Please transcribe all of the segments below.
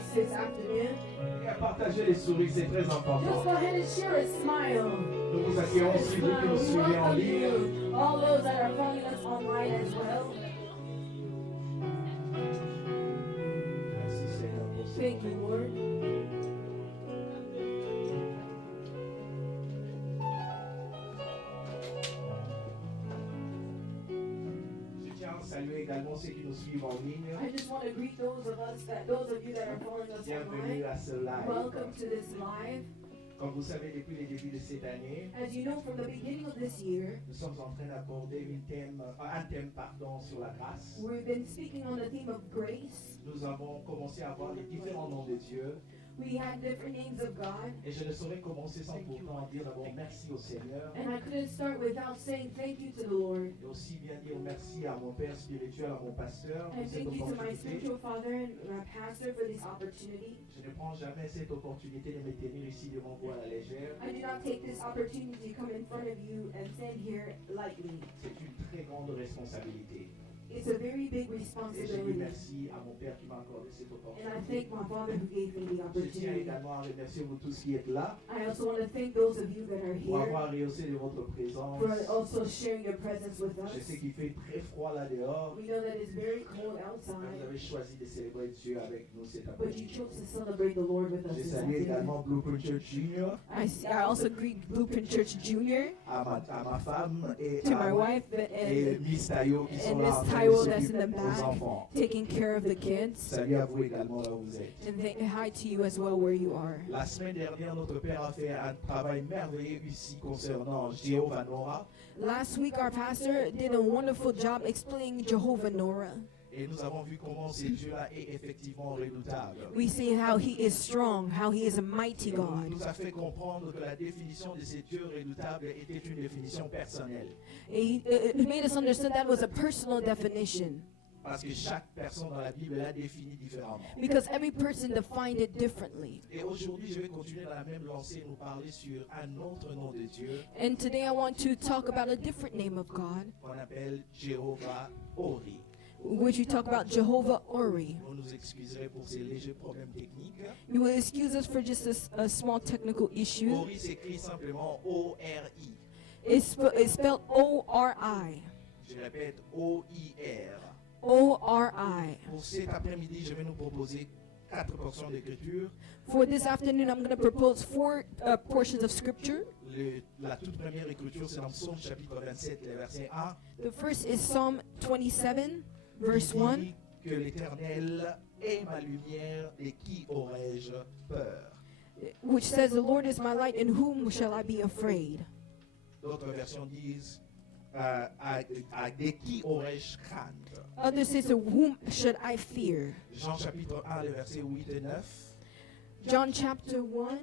us this afternoon. Et partagez les souris, c'est très Just important. go ahead and share a smile. Nous vous accueillons aussi, vous qui nous We suivez en welcome ligne. you, all those that are following us online as well. Merci Seigneur pour ce Thank you, moment. Lord. Je tiens à saluer également ceux qui nous suivent en ligne. I just want to greet those of you that are following us Bienvenue online. à ce live. Welcome to this live. Comme vous savez, depuis le début de cette année, As you know, from the beginning of this year, nous sommes en train d'aborder un thème sur la grâce. we've been speaking on the theme of grace. Nous avons commencé à voir les différents noms de Dieu. We had different names of God, Et je ne saurais commencer sans pourtant dire d'abord merci au Seigneur. and I couldn't start without saying thank you to the Lord. Et aussi bien dire merci à mon Père spirituel, à mon pasteur pour And cette thank you to my opportunité. spiritual father and my pastor for this opportunity. Je ne prends jamais cette opportunité de me tenir ici devant vous à la légère. I do not take this opportunity to come in front of you and stand here lightly. C'est une très grande responsabilité. It's a very big Et je dis responsibility. merci à mon Père qui m'a accordé cette And I opportunité. thank my Father who gave me the Je tiens opportunity. également à remercier vous tous qui êtes là I also want to thank those of you that are pour here avoir rehaussé de votre présence. for also sharing your presence with Je us. sais qu'il fait très froid là dehors. We know that it's very cold Mais outside, vous avez choisi de célébrer Dieu avec nous cet but you après-midi. chose to celebrate the Lord with us Je this salue afternoon. également Blueprint Church Junior, I also greet Blueprint Church Jr., à ma femme et to my à wife et and Miss Tayo qui sont and là Miss en train Tayo de that's in s'occuper the aux back. enfants. taking care of the kids. Salut à vous également là où vous êtes. And hi to you as well where you are. La semaine dernière, notre Père a fait un travail merveilleux ici concernant Jéhovah Nora. Last week, our pastor did a wonderful job explaining Jehovah Norah. Et nous avons vu comment ce Dieu-là est effectivement redoutable. We see how he is strong, how he is a mighty Il God. nous a fait comprendre que la définition de ce Dieu redoutable était une définition personnelle. It made us understand that was a personal definition Parce que chaque personne dans la Bible l'a défini différemment. because every person defined it differently. Et aujourd'hui, je vais continuer dans la même lancée et nous parler sur un autre nom de Dieu And today I want to talk about a different name of God, qu'on appelle Jéhovah Ori. which we talk about Jehovah Ori. Vous nous excuserez pour ces légers problèmes techniques. You will excuse us for just a small technical issue. Ori s'écrit simplement O-R-I. It's spelled O-R-I. Je répète O-I-R. O-R-I. Pour cet après-midi, je vais nous proposer 4 portions d'écriture. For this afternoon, I'm going to propose 4 portions of scripture. La toute première écriture, c'est dans Psaume chapitre 27, le verset 1. The first is Psalm 27, verse qui 1, dit que l'Éternel est ma lumière et qui aurais-je peur? which says, "The Lord is my light, and whom shall I be afraid?" D'autres versions disent de qui aurais-je crainte? Others says, "Whom should I fear?" Jean chapitre 1, les versets 8 et 9. John chapter 1.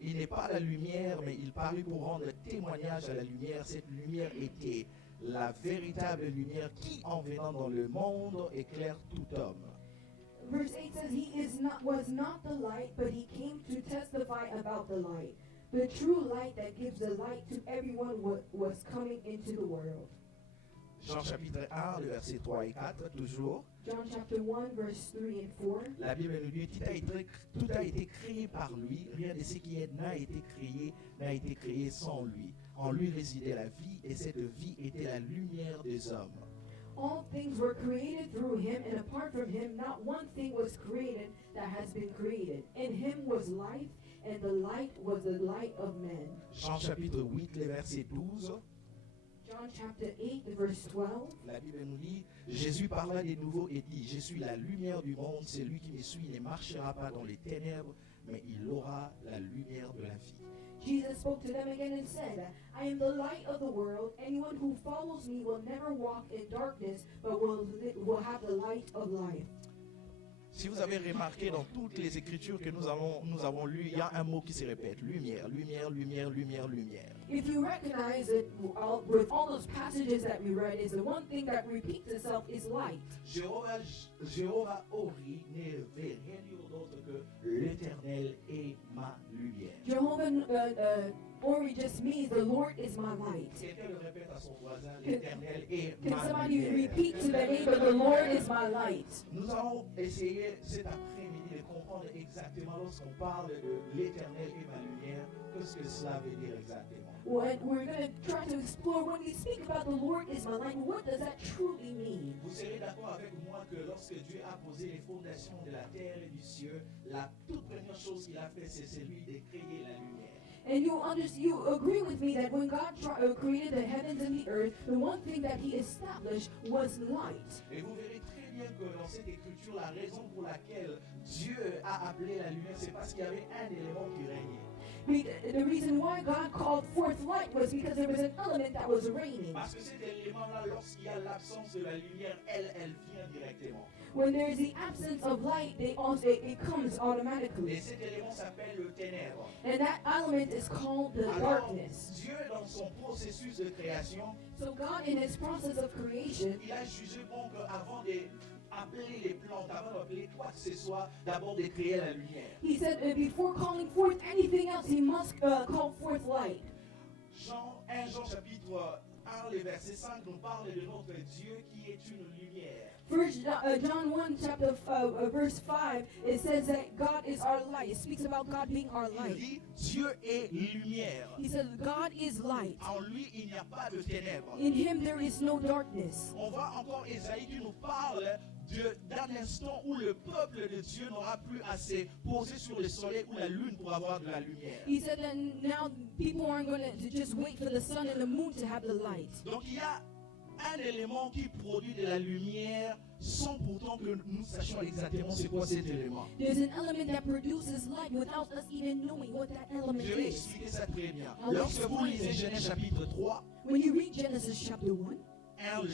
Il n'est pas la lumière, mais il parut pour rendre témoignage à la lumière. Cette lumière était la véritable lumière qui, en venant dans le monde, éclaire tout homme. Verse 8 says, was not the light, but he came to testify about the light. The true light that gives the light to everyone was coming into the world." Jean chapitre 1, les versets 3 et 4, toujours. John chapter 1, verse 3 and 4. La Bible nous dit tout a été créé par lui, rien de ce qui n'a été créé sans lui. En lui résidait la vie, et cette vie était la lumière des hommes. All things were created through him, and apart from him, not one thing was created that has been created. In him was life, and the light was the light of men. Jean chapitre 8, les versets 12. John chapter 8, verse 12. La Bible nous dit, Jésus parla de nouveau et dit, je suis la lumière du monde, celui qui me suit ne marchera pas dans les ténèbres, mais il aura la lumière de la vie. Jesus spoke to them again and said, "I am the light of the world. Anyone who follows me will never walk in darkness, but will have the light of life." Si vous avez remarqué dans toutes les écritures que nous avons lues, il y a un mot qui se répète, lumière, lumière, lumière, lumière, lumière. If you recognize it with all those passages that we read, is the one thing that repeats itself is light. Jéhovah Ori ne veut rien dire d'autre que l'Éternel est ma lumière. Jehovah Ori just means the Lord is my light. Quelqu'un le répète à son voisin, l'Éternel est Can ma somebody lumière. repeat to the neighbor, the Lord is my light? Nous allons essayer cet après-midi de comprendre exactement lorsqu'on parle de l'Éternel est ma lumière, qu'est-ce que cela veut dire exactement. What we're going to try to explore when we speak about the Lord is my light, what does that truly mean? Vous serez d'accord avec moi que lorsque Dieu a posé les fondations de la terre et du ciel, la toute première chose qu'il a fait, c'est celui de créer la lumière. And you agree with me that when God created the heavens and the earth, the one thing that He established was light. Et vous verrez très bien que dans cette écriture, la raison pour laquelle Dieu a appelé la lumière, c'est parce qu'il y avait un élément qui régnait. The reason why God called forth light was because there was an element that was reigning. Parce que cet élément-là, lorsqu'il y a l'absence de la lumière, elle vient directement. When there's the absence of light, it comes Et automatically. cet élément s'appelle le ténèbre. And that element is called the Alors, darkness. Dieu, dans son processus de création, So God, in His process of creation, il a jugé bon qu'avant d'appeler les plantes, avant d'appeler quoi que ce soit, d'abord de créer la lumière. He said before calling forth anything else, He must call forth light. Jean chapitre 1, le verset 5 nous parle de notre Dieu qui est une lumière. First John 1, verse 5, it says that God is our light. It speaks about God being our Il light. dit Dieu est lumière. He says God is light. En lui, il n'y a pas de ténèbres. In Him there is no darkness. On voit encore Ésaïe qui nous parle d'un instant où le peuple de Dieu n'aura plus à se poser sur le soleil ou la lune pour avoir de la lumière. He said that now people aren't going to just wait for the sun and the moon to have the light. Donc il y a un élément qui produit de la lumière sans pourtant que nous sachions exactement c'est quoi cet élément. There's an element that produces light without us even knowing what that element Je vais is. expliquer ça très bien. Lorsque vous lisez Genèse chapitre 3, When you read Genesis chapter 1, 1 le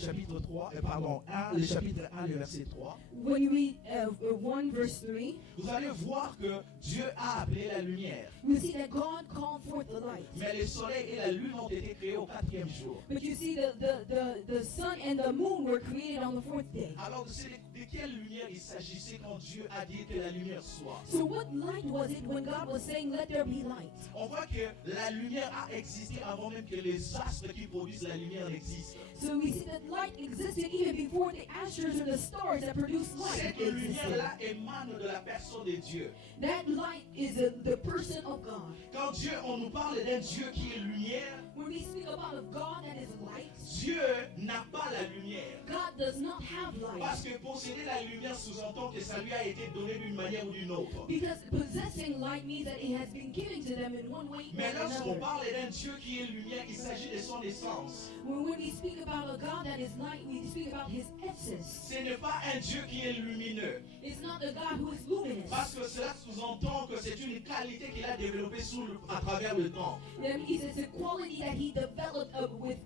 chapitre 1 le verset 3, when you read 1 verse 3, vous allez voir que Dieu a appelé la lumière. you see that God called forth the light. Mais le soleil et la lune ont été créés au 4e jour. But you see the sun and the moon were created on the fourth day. Alors, de quelle lumière il s'agissait quand Dieu a dit que la lumière soit? So what light was it when God was saying, let there be light? On voit que la lumière a existé avant même que les astres qui produisent la lumière n'existent. So we see that light existed even before the asters or the stars that produce light Cette existed. lumière-là émane de la personne de Dieu. That light is the person of God. Quand on nous parle d'un Dieu qui est lumière, When we speak about a God that is light, Dieu n'a pas la lumière. God does not have Parce light. que posséder la lumière sous-entend que ça lui a été donné d'une manière ou d'une autre. Because possessing light means that it has been given to them in one way or Mais lorsqu'on another. parle d'un Dieu qui est lumière, il s'agit de son essence. When we speak about a God that is light, we speak about His essence. Ce n'est pas un Dieu qui est lumineux. It's not a God who is luminous. Parce que cela sous-entend que c'est une qualité qu'il a développée à travers le temps. It's a quality that He developed with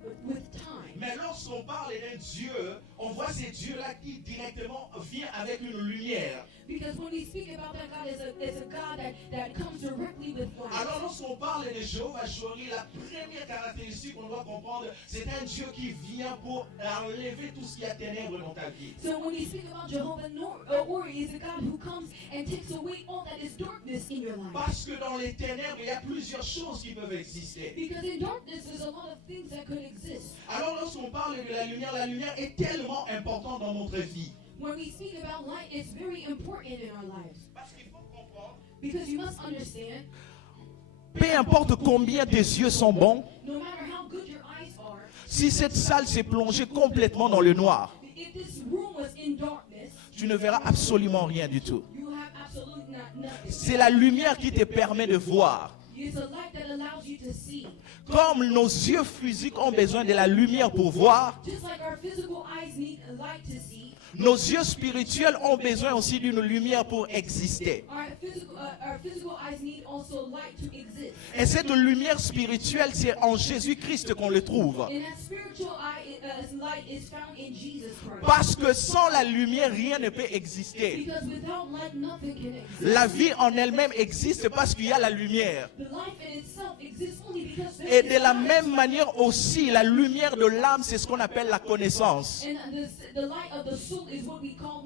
time. Mais lorsqu'on parle d'un Dieu, on voit ce Dieu-là qui directement vient avec une lumière. Because when we speak about that God, it's a God that comes directly with light. Alors lorsqu'on parle de Jéhovah Jorih, la première caractéristique qu'on doit comprendre, c'est un Dieu qui vient pour enlever tout ce qui a ténèbres dans ta vie. So when we speak about Jehovah Ori, is a God who comes and takes away all that is darkness in your life. Parce que dans les ténèbres, il y a plusieurs choses qui peuvent exister. Because in darkness, there's a lot of things that could exist. Alors lorsqu'on parle de la lumière est tellement importante dans notre vie. When we speak about light, it's very important in our lives. Parce qu'il faut comprendre, Because you must understand, peu importe combien tes yeux sont bons, no matter how good your eyes are, si cette salle s'est plongée complètement dans le noir, if this room was in darkness, tu ne verras absolument rien du tout. you have absolutely nothing. C'est la lumière qui te permet de voir. It's a light that allows you to see. Comme nos yeux physiques ont besoin de la lumière pour voir, Just like our physical eyes need a light to see, nos yeux spirituels ont besoin aussi d'une lumière pour exister. our physical eyes need also light to exist. Et cette lumière spirituelle, c'est en Jésus-Christ qu'on le trouve. And that spiritual light is found in Jesus Christ. Parce que sans la lumière, rien ne peut exister. Because without light, nothing can exist. La vie en elle-même existe parce qu'il y a la lumière. The life in itself exists only because there Et is de la light. même manière aussi, la lumière de l'âme, c'est ce qu'on appelle la connaissance. And the light of the soul is what we call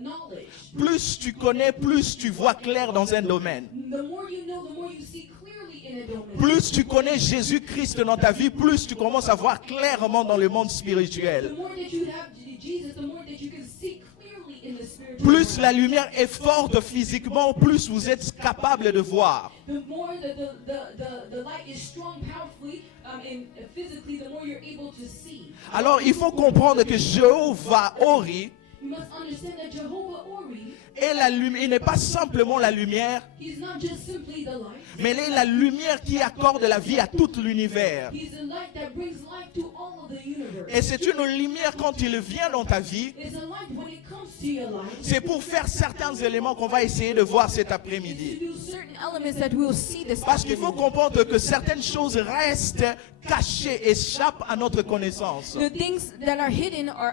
knowledge. Plus tu connais, plus tu vois clair dans un domaine. The more you know, the more you see clearly in a domain. Plus tu connais Jésus-Christ dans ta vie, plus tu commences à voir clairement dans le monde The spirituel. more that you have Jesus, the more that you can see clearly in the spiritual plus la lumière est forte physiquement, plus vous êtes capable de voir. The more the light is strong, powerfully, and physically, the more you're able to see. Alors il faut comprendre que Jéhovah Ori You must understand that Jehovah Ori, est la lumière. Il n'est pas simplement la lumière, he's not just simply the light. mais il est la lumière qui accorde la vie à tout l'univers. He's the light that brings light to all of the universe. Et c'est une lumière quand il vient dans ta vie, It's a light when it comes to your life. c'est pour faire certains éléments qu'on va essayer de voir cet To après-midi. do certain elements that we'll see this Parce qu'il faut afternoon. comprendre que certaines choses restent cachées, échappent à notre connaissance. The things that are hidden are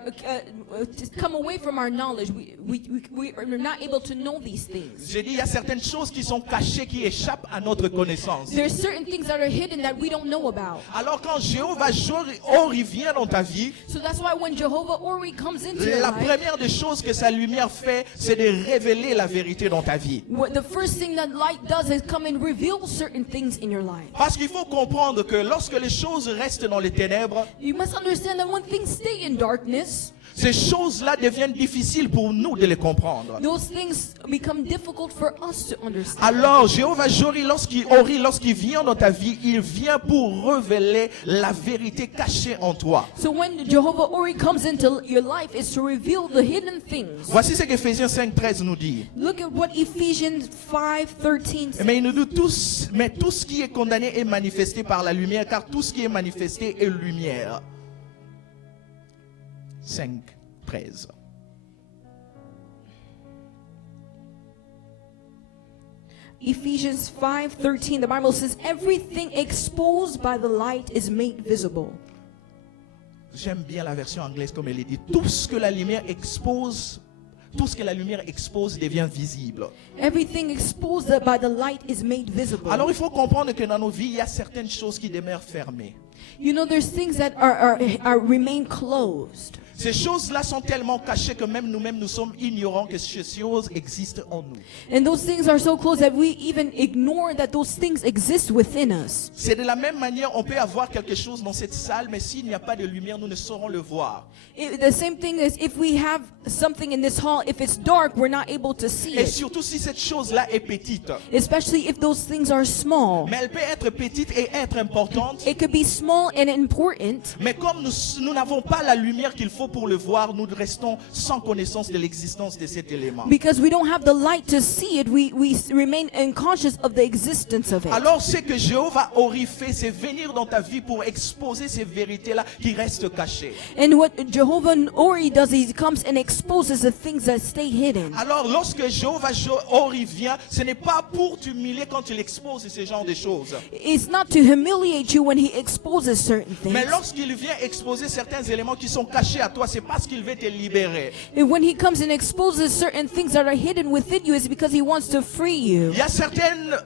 just come away from our knowledge. We are not able to know these things. J'ai dit, il y a certaines choses qui sont cachées, qui échappent à notre connaissance. There's certain things that are hidden that we don't know about. Alors quand Jéhovah Ori vient dans ta vie, So that's why when Jehovah Ori comes into your la life, première des choses que sa lumière fait, c'est de révéler la vérité dans ta vie. the first thing that light does is come and reveal certain things in your life. Parce qu'il faut comprendre que lorsque les choses restent dans les ténèbres, You must understand that when things stay in darkness, ces choses-là deviennent difficiles pour nous de les comprendre. those things become difficult for us to understand. Alors, Jéhovah Ori, lorsqu'il vient dans ta vie, il vient pour révéler la vérité cachée en toi. So when Jehovah Ori comes into your life, it's to reveal the hidden things. Voici ce qu'Éphésiens 5:13 nous dit. Look at what Ephesians 5:13 says. Mais il nous dit tous, mais tout ce qui est condamné est manifesté par la lumière, car tout ce qui est manifesté est lumière. 5:13. Ephesians 5:13, the Bible says, everything exposed by the light is made visible. J'aime bien la version anglaise comme elle est dit. Tout ce que la lumière expose devient visible. Everything exposed by the light is made visible. Alors il faut comprendre que dans nos vies, il y a certaines choses qui demeurent fermées. You know, there's things that remain closed. Ces choses-là sont tellement cachées que même nous-mêmes, nous sommes ignorants que ces choses existent en nous. And those things are so close that we even ignore that those things exist within us. C'est de la même manière, on peut avoir quelque chose dans cette salle, mais s'il n'y a pas de lumière, nous ne saurons le voir. The same thing is if we have something in this hall, if it's dark, we're not able to see Et it. surtout si cette chose-là est petite. Especially if those things are small. Mais elle peut être petite et être importante. It could be small and important. Mais comme nous n'avons pas la lumière qu'il faut pour le voir, nous restons sans connaissance de l'existence de cet élément. Because we don't have the light to see it, we remain unconscious of the existence of it. Alors ce que Jéhovah Ori fait, c'est venir dans ta vie pour exposer ces vérités-là qui restent cachées. And what Jehovah Ori does, he comes and exposes the things that stay hidden. Alors lorsque Jéhovah Ori vient, ce n'est pas pour t'humilier quand il expose ce genre de choses. It's not to humiliate you when he exposes certain things. Mais lorsqu'il vient exposer certains éléments qui sont cachés à toi, c'est parce qu'il veut te libérer. And when he comes and exposes certain things that are hidden within you, it's because he wants to free you. Il y a certaines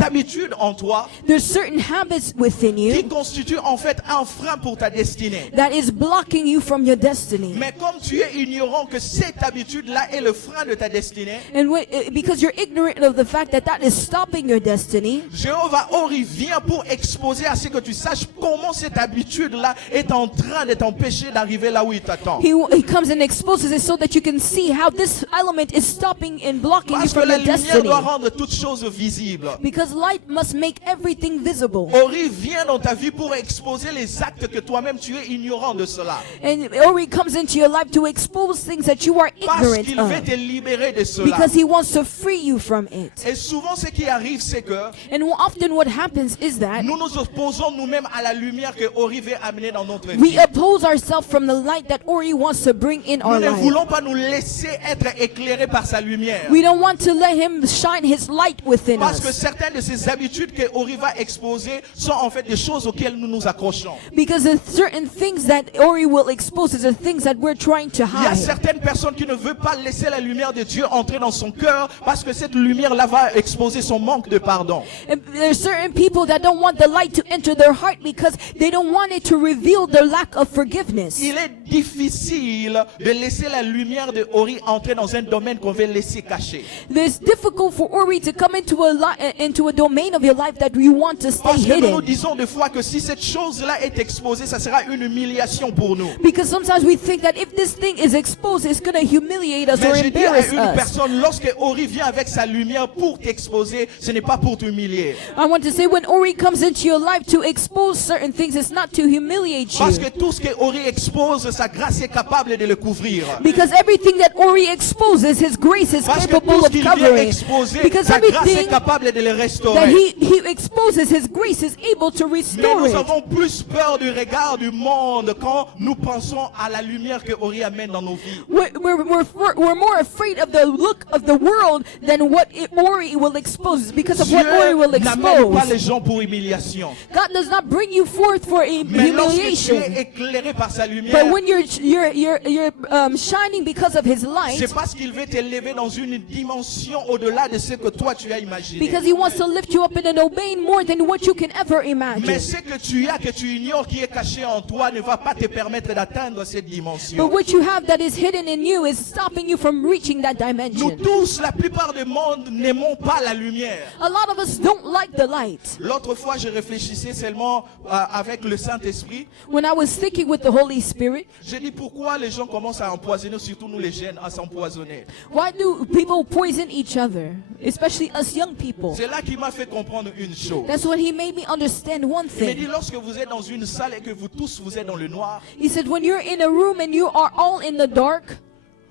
habitudes en toi There's certain habits within qui you constituent en fait un frein pour ta destinée. that is blocking you from your destiny. Mais comme tu es ignorant que cette habitude-là est le frein de ta destinée, And because you're ignorant of the fact that that is stopping your destiny, Jéhovah Ori vient pour exposer à ce que tu saches comment cette habitude-là est en train de t'empêcher d'arriver là où il t'attend. he comes and exposes it so that you can see how this element is stopping and blocking you Parce que from la your lumière destiny. doit rendre toutes choses visibles. Because light must make everything visible. Ori vient dans ta vie pour exposer les actes que toi-même tu es ignorant de cela. And Ori comes into your life to expose things that you are Parce ignorant qu'il veut of. te libérer de cela. Because he wants to free you from it. Et souvent ce qui arrive, c'est que And often what happens is that nous nous opposons nous-mêmes à la lumière que Ori veut amener dans notre we vie. oppose ourselves from the light that Ori wants to bring in Nous our ne life. voulons pas nous laisser être éclairés par sa lumière. We don't want to let him shine his light within Parce que us. certaines de ces habitudes que Ori va exposer sont en fait des choses auxquelles nous nous accrochons. Because the certain things that Ori will expose is the things that we're trying to Il y a hide. certaines personnes qui ne veulent pas laisser la lumière de Dieu entrer dans son cœur parce que cette lumière-là va exposer son manque de pardon. And there's certain people that don't want the light to enter their heart because they don't want it to reveal their lack of forgiveness. Il est difficile de laisser la lumière de Ori entrer dans un domaine qu'on veut laisser caché. It's difficult for Ori to come into a domain of your life that you want to stay Parce que nous nous hidden. disons des fois que si cette chose-là est exposée, ça sera une humiliation pour nous. Because sometimes we think that if this thing is exposed, it's going to humiliate us or Mais je dis à embarrass une us. personne, lorsque Ori vient avec sa lumière pour t'exposer, ce n'est pas pour t'humilier. I want to say when Ori comes into your life to expose certain things, it's not to humiliate Parce you. que tout ce que Ori expose, sa grâce est capable de le couvrir. Because everything that Ori exposes, his grace is Parce que capable tout ce of qu'il vient covering. exposer, Because sa grâce est everything capable de le that restaurer. he exposes, his grace is able to Mais restore nous it. avons plus peur du regard du monde quand nous pensons à la lumière que Ori amène dans nos vies. We're more afraid of the look of the world than what Ori will expose because of what Ori Dieu will n'amène pas expose. les gens pour humiliation. God does not bring you forth for Mais lorsque tu humiliation. es éclairé par sa But lumière, when you're shining because of His light, c'est parce qu'il veut t'élever dans une dimension au-delà de ce que toi tu as imaginé. because He wants to lift you up in a domain more than what you can ever Mais imagine. ce que tu as, que tu ignores, qui est caché en toi, ne va pas te permettre d'atteindre cette But dimension. what you have that is hidden in you is stopping you from reaching that Nous dimension. tous, la plupart du monde, n'aimons pas la lumière. A lot of us don't like the light. L'autre fois, je réfléchissais seulement avec le Saint-Esprit. When I was thinking with the Holy Spirit, J'ai dit pourquoi les gens commencent à empoisonner, surtout nous les jeunes, à s'empoisonner. why do people poison each other, especially us young people? C'est là qui m'a fait comprendre une chose. That's when He made me understand one Il m'a dit thing. lorsque vous êtes dans une salle et que vous tous vous êtes dans le noir, He said, when you're in a room and you are all in the dark,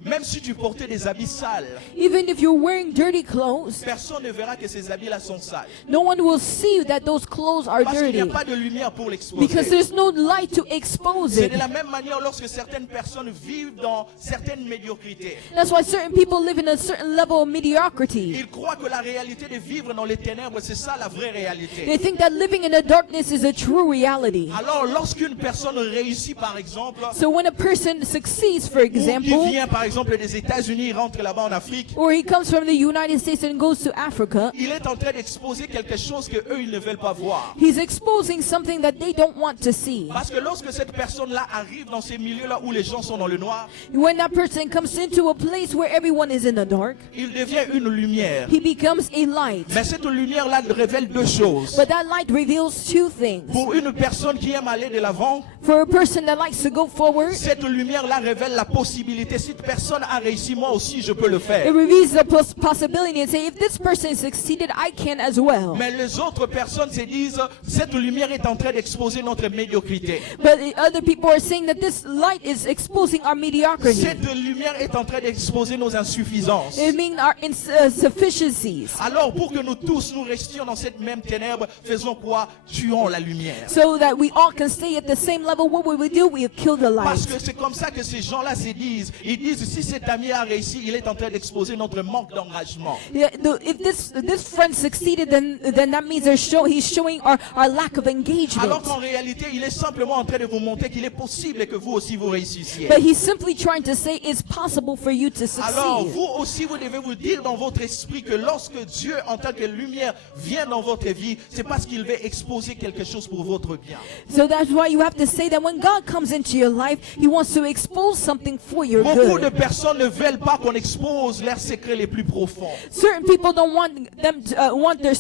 même si tu portais des habits sales, even if you're wearing dirty clothes, personne ne verra que ces habits-là sont sales. no one will see that those clothes are Parce qu'il n'y a dirty pas de lumière pour because l'exposer. there's no light to expose C'est it. de la même manière lorsque certaines personnes vivent dans certaines médiocrités. That's why certain people live in a certain level of mediocrity. Ils croient que la réalité de vivre dans les ténèbres, c'est ça la vraie They réalité. think that living in the darkness is a true reality. Alors lorsqu'une personne réussit par exemple, So when a person succeeds, for ou qui example, vient par exemple des États-Unis, rentre là-bas en Afrique, or he comes from the United States and goes to Africa, il est en train d'exposer quelque chose que eux ils ne veulent pas voir. he's exposing something that they don't want to see. Parce que lorsque cette personne-là arrive dans ces milieux-là où les gens sont dans le noir, When that person comes into a place where everyone is in the dark, il devient une lumière. he becomes a light. Mais cette lumière-là révèle deux choses. But that light reveals two things. Pour une personne qui aime aller de l'avant, For a person that likes to go forward, cette lumière-là révèle la possibilité. Si cette personne a réussi, moi aussi je peux le it faire. reveals the possibility and say, if this person succeeded, I can as well. Mais les autres personnes se disent, cette lumière est en train d'exposer notre médiocrité. But the other people are saying that this light is exposing our mediocrity. Cette lumière est en train d'exposer nos insuffisances. It means our insufficiencies. Alors pour que nous tous nous restions dans cette même ténèbre, faisons quoi? Tuons la lumière. So that we all can stay at the same level, what will we do? We'll kill the Parce light. que c'est comme ça que ces gens-là se disent. Ils disent, si cet ami a réussi, il est en train d'exposer notre manque d'engagement. Yeah, if this friend succeeded, then that means he's showing our lack of engagement. Alors qu'en réalité, il est simplement en train de vous montrer qu'il est possible que vous aussi vous réussissiez. But he's simply trying to say it's possible for you to Alors succeed. vous aussi, vous devez vous dire dans votre esprit que lorsque Dieu, en tant que lumière, vient dans votre vie, c'est parce qu'il veut exposer quelque chose pour votre bien. So that's why you have to say that when God comes into your life, He wants to expose something for your Beaucoup de good. personnes ne veulent pas qu'on expose leurs secrets les plus profonds. Certain people don't want them to, want their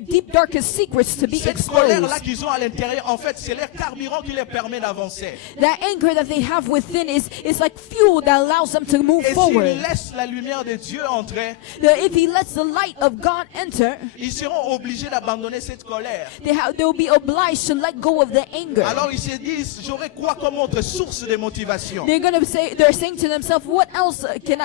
deep darkest secrets to be Cette colère-là exposed. qu'ils ont à l'intérieur, en fait, c'est leur carburant qui leur permet d'avancer. That anger that they have within is like fuel that allows them to move Et forward. s'ils laissent la lumière de Dieu entrer, If He lets the light of God enter, ils seront obligés d'abandonner cette colère. they'll be obliged to let go of the anger. Alors ils se disent, j'aurais quoi comme autre source de motivation? They're saying to themselves, what else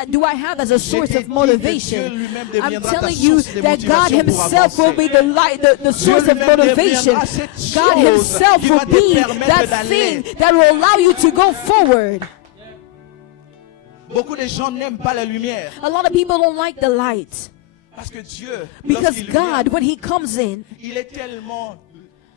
do I have as a source t'ai of dit que motivation? Dieu lui-même I'm deviendra ta telling you source de that God motivation pour Himself will avancer. be the light, the source of lui-même motivation. deviendra cette God chose Himself qui will va te be permettre that d'aller. thing that will allow you to go forward. Beaucoup de gens n'aiment pas la lumière A lot of people don't like the light parce que Dieu, because lorsqu'il vient, God, when He comes in, il est tellement,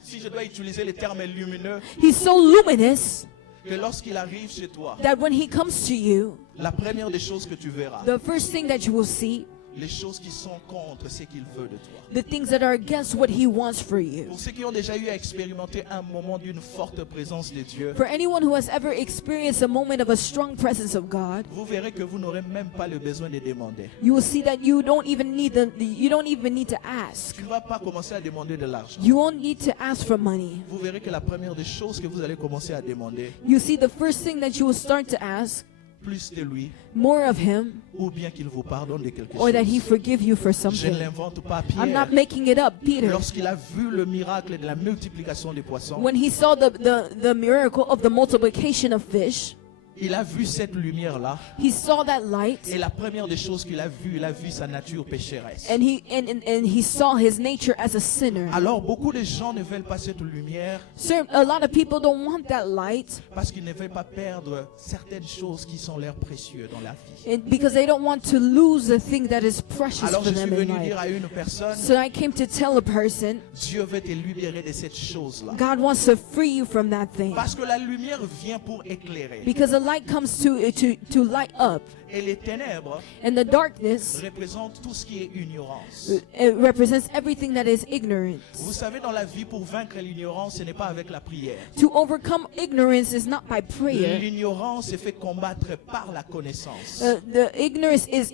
si je dois utiliser le terme lumineux, He's so luminous que lorsqu'il arrive chez toi, that when He comes to you, la première des choses que tu verras, the first thing that you will see les choses qui sont contre ce qu'il veut de toi. the things that are against what He wants for you. Pour ceux qui ont déjà eu à expérimenter un moment d'une forte présence de Dieu, For anyone who has ever experienced a moment of a strong presence of God, vous verrez que vous n'aurez même pas le besoin de demander. you will see that you don't even need to ask. Tu ne vas pas commencer à demander de l'argent. You won't need to ask for money. Vous verrez que la première des choses que vous allez commencer à demander, You see, the first thing that you will start to ask, plus de lui, more of Him, ou bien qu'il vous pardonne de quelque or that He chose. forgive you for Je ne something. l'invente pas. I'm not Pierre, making it up. Peter, lorsqu'il a vu le miracle de la multiplication des poissons, when he saw the miracle of the multiplication of fish, il a vu cette lumière-là. he saw that light, Et la première des choses qu'il a vu, il a vu sa nature pécheresse. and he saw his nature as a sinner. Alors beaucoup de gens ne veulent pas cette lumière A lot of people don't want that light, parce qu'ils ne veulent pas perdre certaines choses qui sont leurs précieux dans la vie. because they don't want to lose the thing that is precious Alors for je suis them in venu dire life. à une personne, So I came to tell a person, Dieu veut te libérer de cette chose-là. God wants to free you from that thing, Parce que la lumière vient pour éclairer. because the light comes to light up, Et les ténèbres and the darkness représentent tout ce qui est ignorance. it represents everything that is ignorance. Vous savez, dans la vie, pour vaincre l'ignorance, ce n'est pas avec la prière. To overcome ignorance is not by prayer. L'ignorance se fait combattre par la connaissance. The ignorance is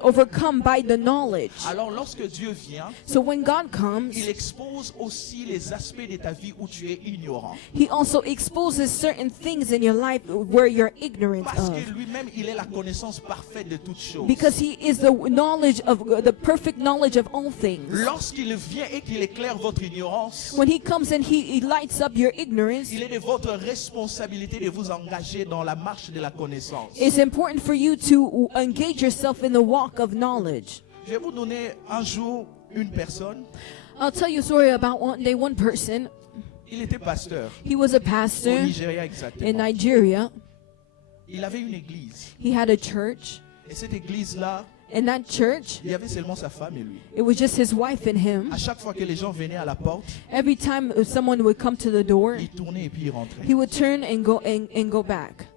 overcome by the knowledge. Alors lorsque Dieu vient, So when God comes, il expose aussi les aspects de ta vie où tu es ignorant. He also exposes certain things in your life where you're ignorant Parce of. que lui-même, il est la connaissance parfaite de toutes choses. Because He is the perfect knowledge of all things. Lorsqu'il vient et qu'il éclaire votre ignorance, When He comes and He lights up your ignorance, il est de votre responsabilité de vous engager dans la marche de la connaissance. it's important for you to engage yourself in the walk of knowledge. Je vais vous donner un jour une personne. I'll tell you a story about one person. Il était pasteur He was a au pastor Nigeria in exactement. Nigeria. Il avait une église. He had a church. Et cette église-là, In that church, il y avait seulement sa femme et lui. it was just his wife and him. À chaque fois que les gens venaient à la porte, Every time someone would come to the door, il tournait et puis il rentrait. he would turn and go back.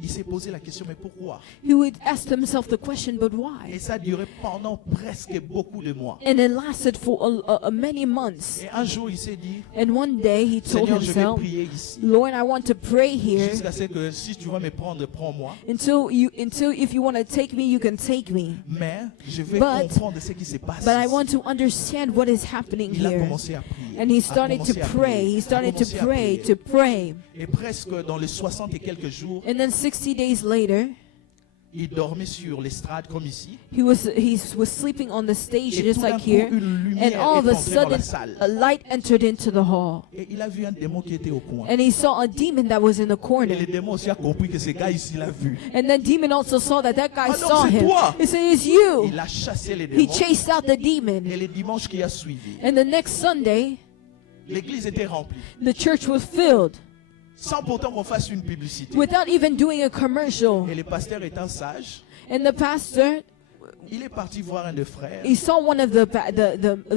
Il s'est posé la question, mais pourquoi? He would ask himself the question, but why? Et ça a duré pendant presque beaucoup de mois. And it lasted for many months. Et un jour, il s'est dit, And one day he told Seigneur, je vais himself, prier ici. Lord, I want to pray here Jusqu'à ce que si tu vas me prendre, prends-moi. until if you want to take me, you can take me. Mais je vais But- comprendre ce qui se passe. But I ici. want to understand what is happening Il a here. commencé à prier. And he A started to commencé à pray. prier. He A started to commencé à pray, prier. to pray. Et presque dans les 60 et quelques jours, And then 60 days later, il dormait sur l'estrade comme ici. he was sleeping on the stage Et just tout d'un like coup, here. une And lumière all of est a entrée dans la sudden, salle. a light entered into the hall. Et il a vu un démon qui était au coin. And he saw a demon that was in the Et corner. le démon aussi a compris que ce gars ici l'a vu. And then demon also saw that guy Ah non, saw c'est him. toi. He said, it's you. Il a chassé les He démons. chased out the demon. Et le dimanche qui a suivi, And the next Sunday, l'église était remplie. the church was filled Sans pourtant qu'on fasse une publicité. without even doing a commercial. Et le pasteur étant sage, And the pastor, il est parti voir un des frères. he saw one of the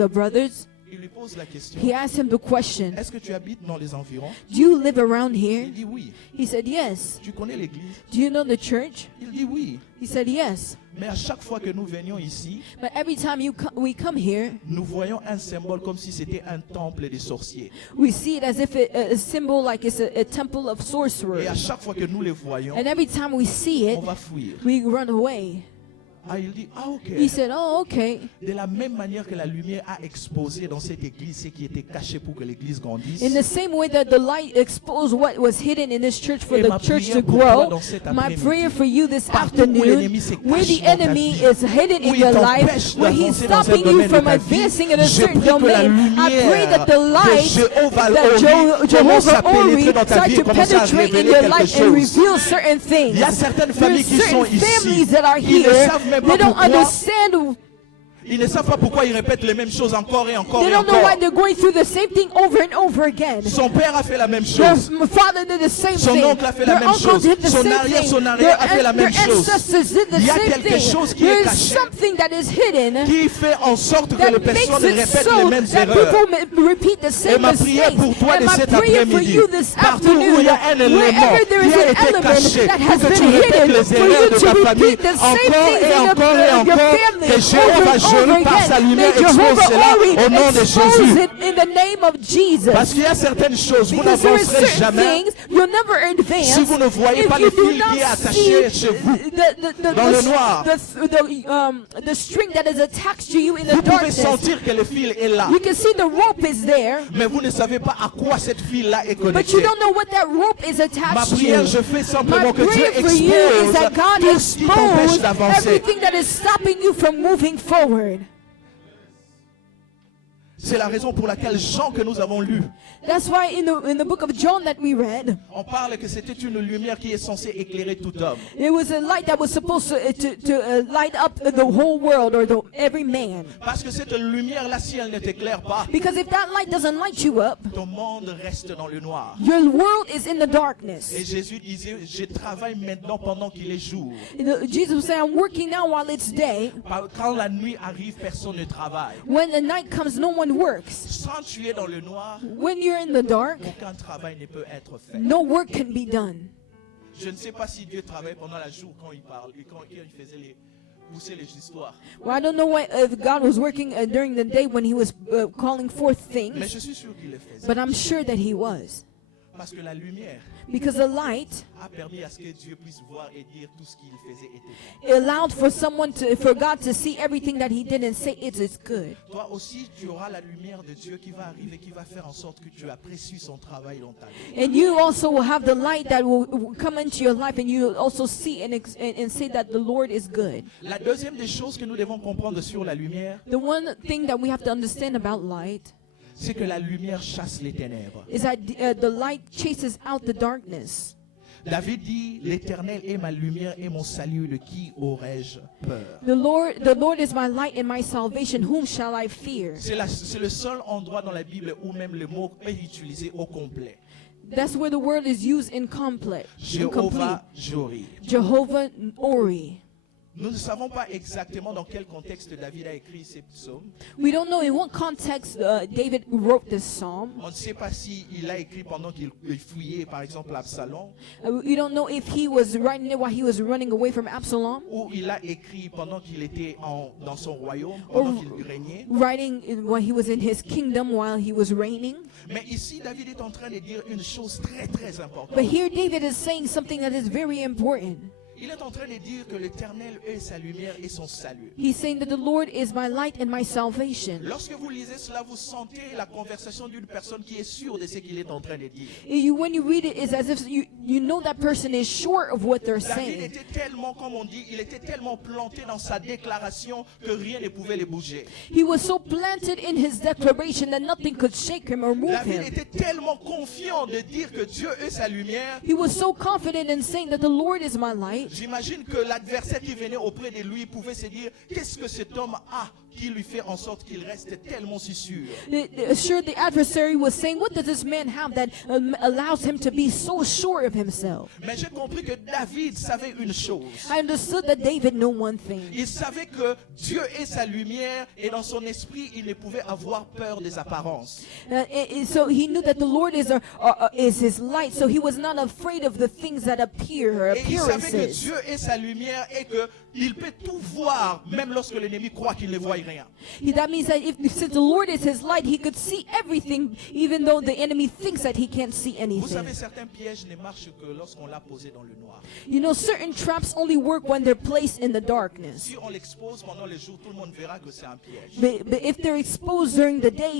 brothers. Il lui pose la question. He asked him the question, Est-ce que tu habites dans les environs? do you live around here? Il dit oui. He said, yes. Tu connais l'église? Do you know the church? Il dit oui. He said, yes. Mais à chaque fois que nous venions ici, But every time we come here, nous voyons un symbole comme si c'était un temple des sorciers. we see it as if a symbol like it's a temple of Et sorcerers. à chaque fois que nous les voyons, And every time we see it, on va fuir. we run away. Ah, il dit, ah ok. He said, oh, okay. De la même manière que la lumière a exposé dans cette église ce qui était caché pour que l'église grandisse, In the same way that the light exposed what was hidden in this church for Et the ma church prière to pour toi grow, dans cet my après-midi, prayer for you this partout où afternoon, l'ennemi se where cache the dans ta enemy vie, is hidden où in il your t'empêche life, where he's d'avancer dans un stopping you domaine de from ta vie, advancing in a je certain prie que la domain, I pray that the lumière light de Jéhovah that commence à Jehovah Ori pénétrer dans ta start vie to et commence à penetrate in révéler your quelque life and chose. reveal certain things. Il y a certaines familles There's qui sont certain ici, families that are ils ne here, savent même they pas don't pourquoi understand Ils ne savent pas pourquoi ils répètent les mêmes choses encore et encore They et don't know why encore. they're going through the same thing over and over again. Son père a fait la même Their chose. father did the same Son thing. oncle a fait la Their même uncle chose. did the Son same arrière, thing. son arrière a fait la même Their chose. ancestors did the Il y a same quelque thing. chose qui est There is caché, something that is hidden qui fait en sorte que that les makes personnes it répètent so les mêmes that erreurs. people repeat the Et same ma prière mistakes. pour toi And de my cet prayer for après-midi, you this partout où afternoon, il y a un élément wherever there qui is a an été element caché, that pour has que tu been répètes hidden, les for erreurs you de to ta famille repeat the same encore things et in encore et your encore, family que Jéhovah over and Jéhovah over par sa again. lumière May expose Jehovah cela Ori au nom de expose Jésus. it in the name of Jesus. Parce qu'il y a certaines choses, vous Because there is n'avancerez certain jamais things you'll never advance si vous ne voyez if pas you le do fil qui est not attaché see chez vous. Dans le noir. the string that is attached to you in the Vous pouvez darkness. sentir que le fil est là, You can see the rope is there, mais vous ne savez pas à quoi cette fil-là est but you connectée. don't know what that rope is Ma attached prière, to. je fais My simplement que Dieu prayer for you is expose that God tout ce qui t'empêche expose d'avancer. everything that is stopping you from moving forward. C'est la raison pour laquelle Jean que nous avons lu, That's why in the book of John that we read, on parle que c'était une lumière qui est censée éclairer tout homme. it was a light that was supposed to light up the whole world or every man. Parce que cette lumière-là, si elle ne t'éclaire pas, Because if that light doesn't light you up, ton monde reste dans le noir. your world is in the Et darkness. Jésus disait, je travaille maintenant pendant qu'il est jour. Jesus said, I'm working now while it's day. Quand la nuit arrive, personne ne travaille. When the night comes, no one works. Quand tu es dans le noir, When you're in the dark, aucun travail ne peut être fait. no work can be done. Je ne sais pas si Dieu travaille pendant la jour quand il parle, et quand il faisait pousser les histoires. Well, I don't know if God was working during the day when he was calling forth Mais things, je suis sûr qu'il le faisait. but I'm sure that he was. Parce que la lumière Because the light a permis à ce que Dieu puisse voir et dire tout ce qu'il faisait était bon. allowed for God to see everything that he did and say it is good. Toi aussi, tu auras la lumière de Dieu qui va arriver, qui va faire en sorte que tu apprécies son travail dans ta vie. And you also will have the light that will come into your life, and you will also see and say that the Lord is good. La deuxième des choses que nous devons comprendre sur la lumière, The one thing that we have to understand about light c'est que la lumière chasse les ténèbres. is that the light chases out the darkness. David dit, l'Éternel est ma lumière et mon salut, de qui aurais-je peur? The Lord is my light and my salvation. Whom shall I fear? C'est le seul endroit dans la Bible où même le mot est utilisé au complet. That's where the word is used in complete. Jéhovah Jori. Jehovah Ori. Nous ne savons pas exactement dans quel contexte David a écrit ces psaumes. We don't know in what context David wrote this psalm. On ne sait pas s'il l'a écrit pendant qu'il fouillait, par exemple, Absalom, We don't know if he was writing it while he was running away from Absalom, ou il l'a écrit pendant qu'il était dans son royaume, pendant qu'il régnait. writing while he was in his kingdom while he was reigning. Mais ici, David est en train de dire une chose très, très importante. But here David is saying something that is very important. Il est en train de dire que l'Éternel est sa lumière et son salut. He's saying that the Lord is my light and my salvation. Lorsque vous lisez cela, vous sentez la conversation d'une personne qui est sûre de ce qu'il est en train de dire. When you read it, it's as if you know that person is sure of what they're David saying. était tellement, comme on dit, il était tellement planté dans sa déclaration que rien ne pouvait le bouger. He was so planted in his declaration that nothing could shake him or move David him. était tellement confiant de dire que Dieu est sa lumière. He was so confident in saying that the Lord is my light. J'imagine que l'adversaire qui venait auprès de lui pouvait se dire, qu'est-ce que cet homme a qui lui fait en sorte qu'il reste tellement si sûr? Sure, the adversary was saying, what does this man have that allows him to be so sure of himself? Mais j'ai compris que David savait une chose. I understood that David knew one thing. Il savait que Dieu est sa lumière et dans son esprit, il ne pouvait avoir peur des apparences. So he knew that the Lord is his light, so he was not afraid of the things that appear or Et il savait que appearances. Dieu est sa lumière et qu'il peut tout voir, même lorsque l'ennemi croit qu'il ne voit rien. That means that since the Lord is his light, he could see everything, even though the enemy thinks that he can't see Vous savez, anything. certains pièges ne marchent que lorsqu'on l'a posé dans le noir. You know, certain traps only work when they're placed in the darkness. Si on l'expose pendant le jour, tout le monde verra que c'est un piège. But if they're exposed during the day,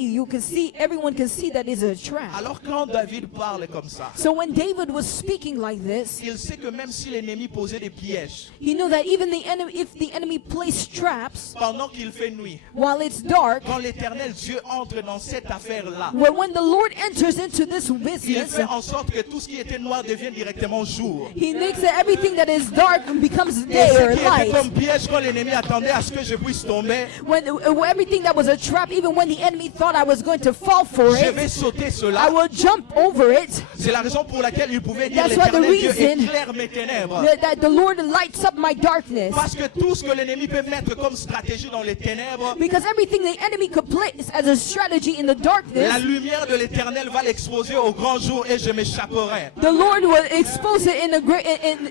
everyone can see that is a trap. Alors quand David parle comme ça, So when David was speaking like this, il sait que même si l'ennemi posait des pièges, he knew that even the if the enemy placed traps pendant qu'il fait nuit, while it's dark, quand l'Éternel Dieu entre dans cette affaire-là, when the Lord enters into this il business, fait en sorte que tout ce qui était noir devienne directement jour. He makes that everything that is dark becomes Et day ce or qui était light. comme piège quand l'ennemi attendait à ce que je puisse tomber, When everything that was a trap, even when the enemy thought I was going to fall for je it, vais sauter I cela. will jump over it. C'est la raison pour laquelle il pouvait dire That's why the l'Éternel Dieu reason éclaire mes ténèbres. That the Lord lights up my darkness. Parce que tout ce que l'ennemi peut mettre comme stratégie dans les ténèbres, Because everything the enemy could place as a strategy in the la darkness, lumière de l'Éternel va l'exposer au grand jour et je m'échapperai. the Lord will expose it in Il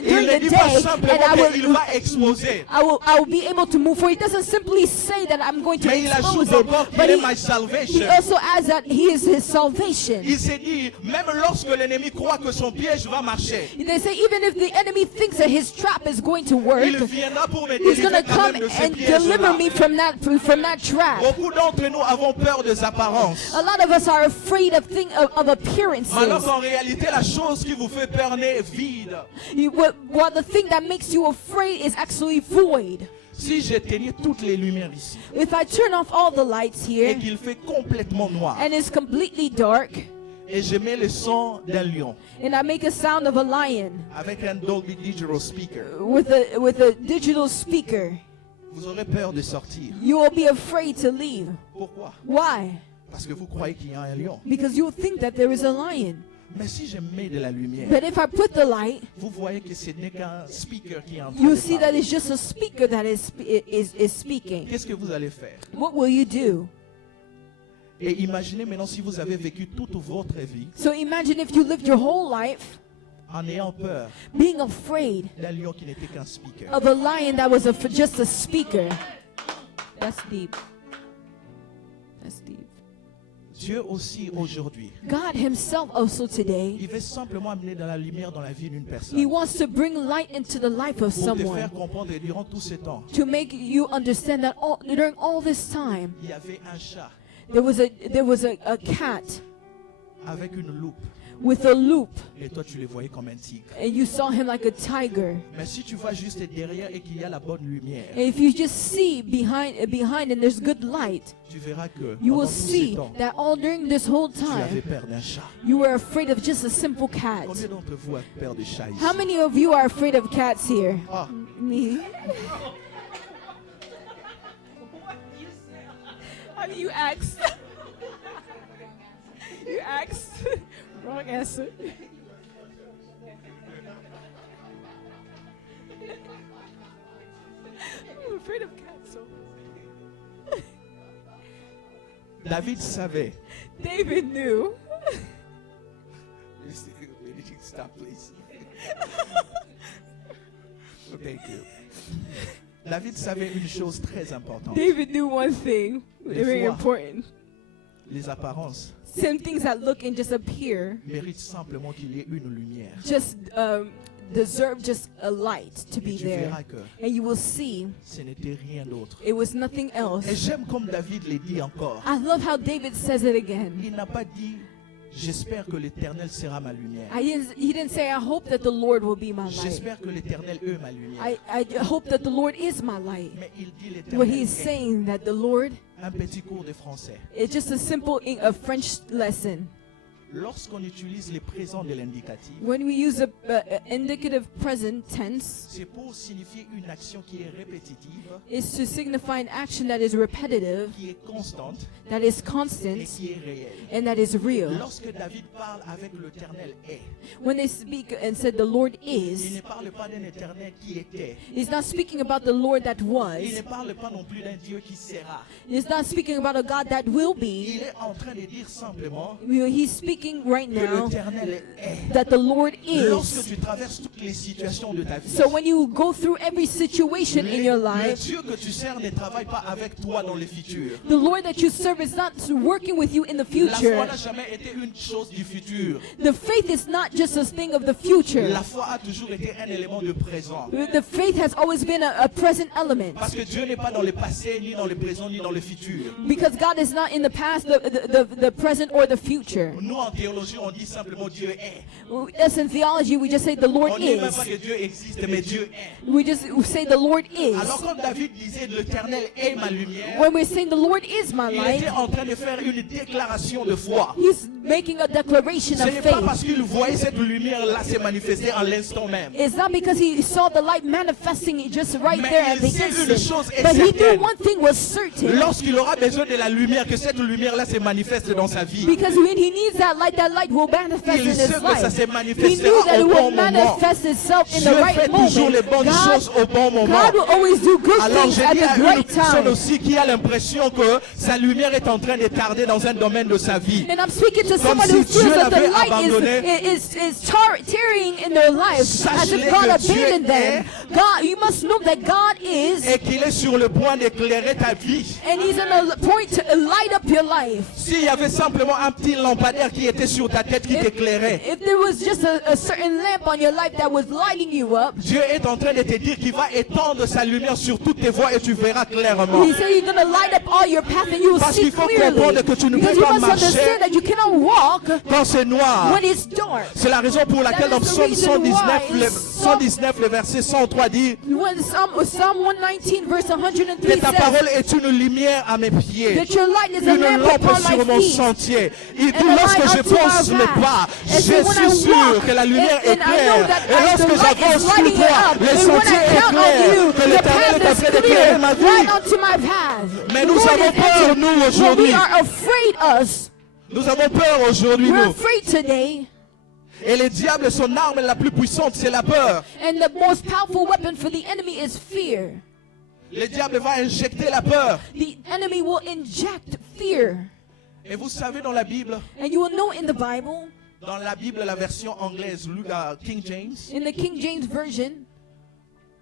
during ne the dit pas day, simplement and qu'il va exposer. I will be able to move. For he doesn't simply say that I'm going to Mais il expose ajoute it, encore qu'il but est my he salvation. also adds that he is his salvation. Il s'est dit, même lorsque l'ennemi croit que son piège va marcher, They say even if the enemy thinks that his trap is going to work, il viendra pour me he's going délivrer to quand come même de ces and deliver pièges-là. me from that trap. Beaucoup d'entre nous avons peur des apparences. A lot of us are afraid of appearances. Alors qu'en réalité, la chose qui vous fait peur n'est vide. While the thing that makes you afraid is actually void. Si j'éteignais toutes les lumières ici If I turn off all the lights et here qu'il fait complètement noir and it's completely dark et je mets le son d'un lion and I make a sound of a lion avec un Dolby Digital speaker, with a digital speaker, vous aurez peur de sortir. you will be afraid to leave. Pourquoi? Why? Parce que vous croyez qu'il y a un lion. Because you think that there is a lion. Mais si je mets de la lumière, But if I put the light, vous voyez que ce n'est qu'un speaker qui est en train you de see that parler. it's just a speaker that is speaking. Qu'est-ce que vous allez faire? What will you do? Et imaginez maintenant si vous avez vécu toute votre vie So imagine if you lived your whole life en ayant peur being afraid d'un lion qui n'était qu'un speaker. of a lion that was just a speaker. That's deep. That's deep. Dieu aussi aujourd'hui, God himself also today, il veut simplement amener de la lumière dans la vie d'une he personne wants to bring light into the life of pour te someone, faire comprendre et durant tout ce temps, to make you understand that during all this time, il y avait un chat there was a cat avec une loupe with a loop, et toi tu le voyais comme un tigre. and you saw him like a tiger. Mais si tu vas juste derrière et qu'il y a la bonne lumière, And if you just see behind and there's good light, tu verras que you pendant will tout ce see temps, that all during this whole tu avais time, peur d'un chat. you were afraid of just a simple cat. Combien d'entre vous avez peur de chats ici? How many of you are afraid of cats here? Ah, Me. You asked. You asked. Wrong answer. I'm afraid of cats. So. David savait. David knew. Stop, please. Thank you. David savait une chose très importante. David knew one thing, Des very fois. important. Les apparences Some things that look and just appear méritent simplement qu'il y ait une lumière. just deserve just a light to Et be tu there. verras que And you will see ce n'était rien d'autre. it was nothing Et else. j'aime comme David le dit encore. I love how David says it again. Il n'a pas dit j'espère que l'Éternel sera ma lumière. He didn't say, I hope that the Lord will be my light. J'espère que l'Éternel est ma lumière. I hope that the Lord is my light. Mais il dit What l'Éternel he's est. saying that the Lord Un petit cours de français. is just a simple a French lesson. Lorsqu'on utilise les présents de l'indicatif, When we use a indicative present tense, c'est pour signifier une action qui est répétitive, is to signify an action that is repetitive, qui est constante that is et constant, qui est réelle. and that is real. Lorsque David parle avec l'Éternel est, When they speak and said the Lord il is, ne parle pas d'un Éternel qui était. he's not speaking about the Lord that Il ne was. parle pas non plus d'un Dieu qui sera. He's not speaking about a God that will Il be. est en train de dire simplement He's speaking right que now l'Éternel est. that the Lord Lorsque is. tu traverses toutes les situations de ta vie, So when you go through every situation in your le life, Dieu que tu sers ne travaille pas avec toi dans le futur. the Lord that you serve is not working with you in the La foi future. n'a jamais été une chose du futur. The faith is not just a thing of the future. La foi a toujours été un élément de présent. The faith has always been a present element. Parce que Dieu n'est pas dans le passé, ni dans le présent, ni dans le futur. Because God is not in the past, the present, or the future. Nous, en en théologie, on dit simplement Dieu est. As in theology, we just say the Lord On ne dit même pas is. que Dieu existe, mais Dieu est. We just say the Lord is. Alors comme David disait, l'Éternel est ma lumière, When we're saying the Lord is my il light, était en train de faire une déclaration de foi. he's making a declaration Ce of n'est pas parce faith. qu'il voyait cette lumière-là se manifester en l'instant même. It's not because he saw the light manifesting just right Mais there at il the sait une instant. chose est But he certaine. knew one thing was certain. Lorsqu'il aura besoin de la lumière, que cette lumière-là se manifeste dans sa vie. Because when he needs that light will manifest in Il sait his que ça life. se He manifestera knew that it au bon would moment. manifest itself in Dieu the right fait toujours les moment. bonnes choses au bon moment. God will always do good Alors things j'ai at dit à the une right personne time. aussi qui a l'impression que sa lumière est en train de tarder dans un domaine de sa vie. And I'm speaking to someone si who Dieu feels that the l'avait light abandonné. is tarrying in their lives as Sache-le if God que Dieu abandoned them. God, you must know that God is, Et qu'il est sur le point d'éclairer ta vie. and He's on a point to light up your life. S'il y avait simplement un petit lampadaire qui était sur ta tête qui t'éclairait, If there was just a certain lamp on your life that was lighting you up, Dieu est en train de te dire qu'il va étendre sa lumière sur toutes tes voies et tu verras clairement. He said He's going to light up all your path and you will Parce see qu'il faut clearly. comprendre que tu ne Because peux you pas must marcher understand that you cannot walk quand c'est noir. when it's dark. C'est la raison pour laquelle That dans is the Psaume reason 119, why le, 119, le verset 103 dit When Psalm 119 verse 103 que ta says parole est une lumière à mes pieds, that your light is a une lamp lampe upon sur my mon feet. sentier. Il dit And a lorsque light je unto my pense mes path. pas, And je so when I suis sûr walk, que la lumière est and I know claire. that Et lorsque the light is j'avance tout lighting it droit, up. le And when sentier I est count on clair, you, que the l'Éternel est en path train is d'éclairer ma clear right vie. onto my path. Mais The nous Lord avons is peur, entering. nous, But aujourd'hui. we are afraid us. Nous avons peur aujourd'hui, We're nous. afraid today. Et le diable, son arme la plus puissante, c'est la peur. And the most powerful weapon for the enemy is fear. Le diable va injecter la peur. The enemy will inject fear. Et vous savez, dans la Bible, And you will know in the Bible, la version anglaise, King James, in the King James Version,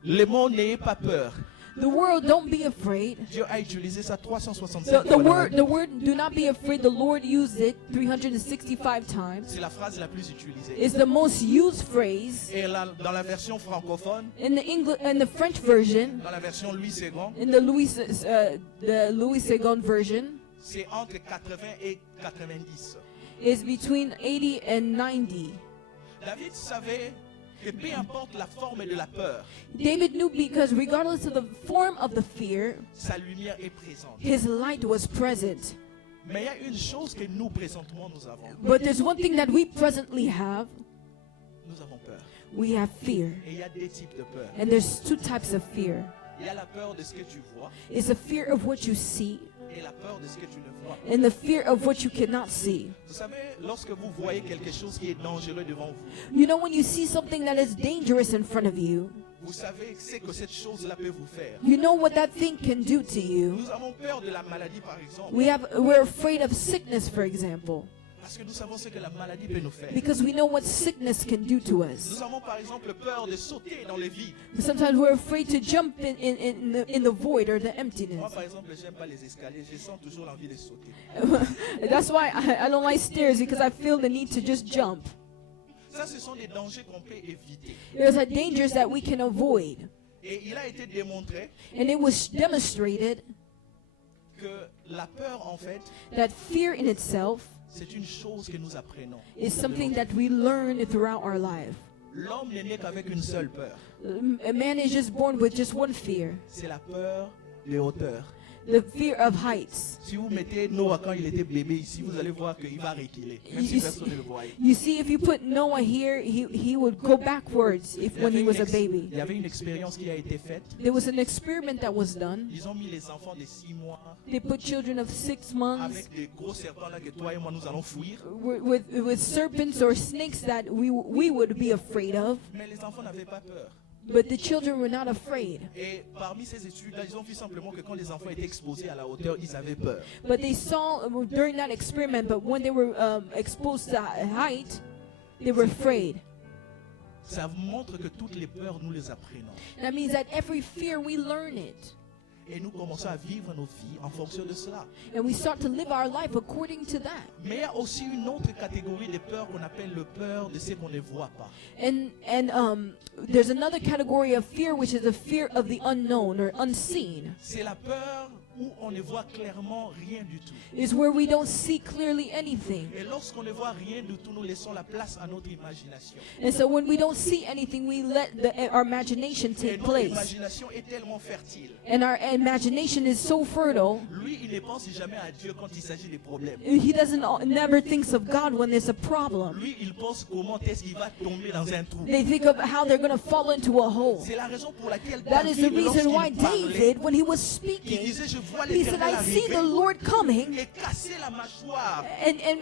le mot n'ayez pas peur. the word don't be afraid. Dieu a utilisé ça 365 The fois. dans la Bible. word do not be afraid, the Lord used it 365 times. C'est la phrase la plus utilisée. It's the most used phrase. Et dans la version francophone, In the French version, dans la version Louis II, in the Louis II version, c'est entre 80 et 90. is between 80 and 90. David savait que peu importe la forme de la peur, David knew because regardless of the form of the fear, sa lumière est présente. his light was present. Mais il y a une chose que nous présentement nous avons. But there's one thing that we presently have. Nous avons peur. We have fear. Et il y a deux types de peur. And there's two types of fear. Il y a la peur de ce que tu vois It's the fear of what you see et la peur de ce que tu ne vois pas. and the fear of what you cannot see. Vous savez, lorsque vous voyez quelque chose qui est dangereux devant vous, You know, when you see something that is dangerous in front of you, vous savez ce que cette chose-là peut vous faire. you know what that thing can do to you. Nous avons peur de la maladie, par exemple, We're afraid of sickness, for example, parce que nous savons ce que la maladie peut nous faire. because we know what sickness can do to us. Nous avons, par exemple, peur de sauter dans le vide. Sometimes we're afraid to jump in the void or the Moi, emptiness. par exemple, j'aime pas les escaliers. Je sens toujours l'envie de sauter. That's why I don't like stairs, because I feel the need to just jump. Ça, ce sont des dangers qu'on peut éviter. There's a dangers that we can avoid. Et il a été démontré And it was demonstrated que la peur, en fait, that fear in itself c'est une chose que nous apprenons. is something that we learn throughout our life. L'homme n'est né qu'avec une seule peur. A man is just born with just one fear, C'est la peur des hauteurs. the fear of heights. Si vous mettez Noah quand il était bébé ici, vous allez voir qu'il va reculer, même si personne ne le voit. You see, if you put Noah here, he would go backwards when he was a baby. Il y avait une expérience qui a été faite. There was an experiment that was done. Ils ont mis les enfants de 6 mois They put children of 6 months avec des gros serpents là que toi et moi nous allons fuir. with serpents or snakes that we would be afraid of, Mais les enfants n'avaient pas peur. but the children were not afraid. Et parmi ces études-là, ils ont vu simplement que quand les enfants étaient exposés à la hauteur, ils avaient peur. But they saw during that experiment, but when they were exposed to height, they were afraid. Ça montre que toutes les peurs, nous les apprenons. That means that every fear, we learn it. Et nous commençons à vivre nos vies en fonction de cela. And we start to live our life according to that. Mais il y a aussi une autre catégorie de peurs qu'on appelle le peur de ce qu'on ne voit pas. And there's another category of fear, which is the fear of the unknown or unseen. C'est la peur où on ne voit clairement rien du tout. is where we don't see clearly anything. Et lorsqu'on ne voit rien du tout, nous laissons la place à notre imagination. And so when we don't see anything, we let our imagination Et take notre place. imagination est tellement fertile. And our imagination is so fertile. Lui, il ne pense jamais à Dieu quand il s'agit des problèmes. He never thinks of God when there's a problem. Lui, il pense comment est-ce qu'il va tomber dans un trou. They think of how they're going to fall into a hole. C'est la raison pour laquelle That is the David, reason why lorsqu'il parlait, David, when he was il speaking, disait, je vois he said, l'Éternel I see the arriver Lord coming et casser la mâchoire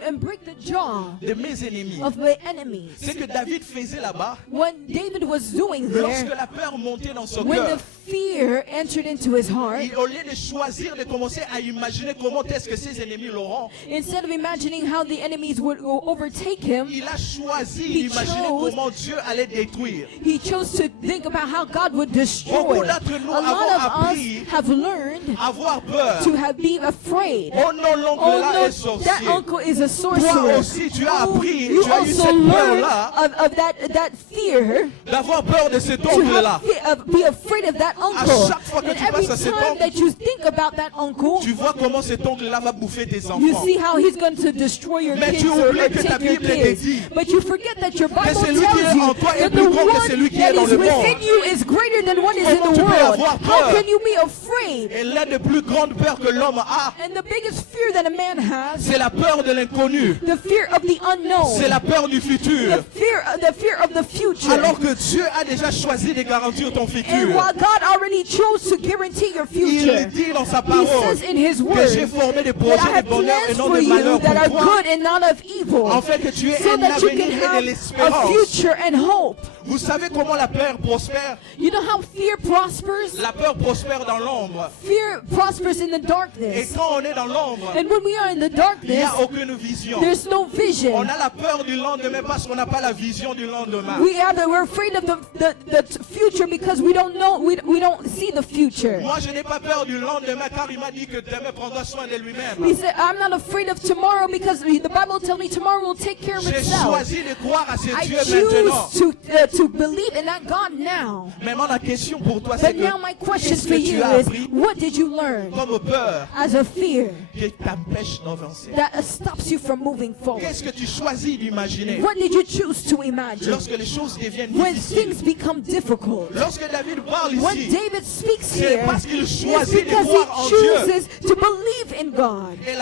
and break the jaw de mes ennemis. of my enemies. Ce que David faisait là-bas, What David was doing lorsque there, la peur montait dans son when the cœur, fear entered into his heart, au lieu de choisir de commencer à imaginer comment est-ce que ses ennemis l'auront, instead of imagining how the enemies would overtake him, il a choisi He d'imaginer chose- comment Dieu allait détruire. he chose to think about how God would destroy. Beaucoup d'entre nous A lot avons of appris us have learned Avoir peur. to be afraid. Oh non, l'oncle Oh là no, est sorcier. that uncle is a Toi sorcerer. aussi, tu as Oh, appris, you tu as eu also cette learn peur-là of that fear, d'avoir peur de cet to oncle-là. be afraid of that uncle. chaque fois que And tu every passes à cet time oncle, that you think about that uncle, Tu vois comment cet oncle-là va bouffer tes you enfants. see how he's going to destroy your Mais kids tu or oublies que ta take your Bible te kids. dit But you forget that your Bible celui qui est tells en you toi est that the plus grand que one celui qui est that dans is le monde. within you is greater than what is in Comment the tu peux world. avoir How peur? can you be afraid? Et l'un des plus grandes peurs que l'homme a, And the biggest fear that a man has, c'est la peur de l'inconnu. the fear of the unknown, C'est la peur du futur. the fear of the future. Alors que Dieu a déjà choisi de garantir ton And futur. while God already chose to guarantee your Il future, dit dans sa He parole says in His que word j'ai formé des that I projets de have bonheur et plans non for de you malheur that pour are toi, good and not of evil, en fait que tu aies so un that you avenir can et de have a l'espérance. future and hope. Vous savez comment la peur prospère? You know how fear prospers? La peur prospère dans l'ombre. Fear prospers in the Et darkness. quand on est dans l'ombre, And when we are in the il n'y darkness, a aucune vision. there's no vision. On a la peur du lendemain parce qu'on n'a pas la vision du lendemain. We're afraid of the future because we don't know, we don't see the future. Moi, je n'ai pas peur du lendemain car il m'a dit que demain prendra soin de He lui-même. said, I'm not afraid of tomorrow because the Bible tells me tomorrow will take care of J'ai itself. choisi de croire à ce I Dieu maintenant. choose to believe in that God now. Maintenant, la question pour toi, c'est But now my que question qu'est-ce for que tu you as is, appris what did you learn comme peur as a fear qui t'empêche d'avancer? that stops you from moving forward? Qu'est-ce que tu choisis d'imaginer What did you choose to imagine lorsque les choses deviennent when difficiles? things become difficult? Lorsque David parle When ici, David speaks c'est here, parce qu'il it's choisit de because croire en he Dieu. chooses to believe in God. Et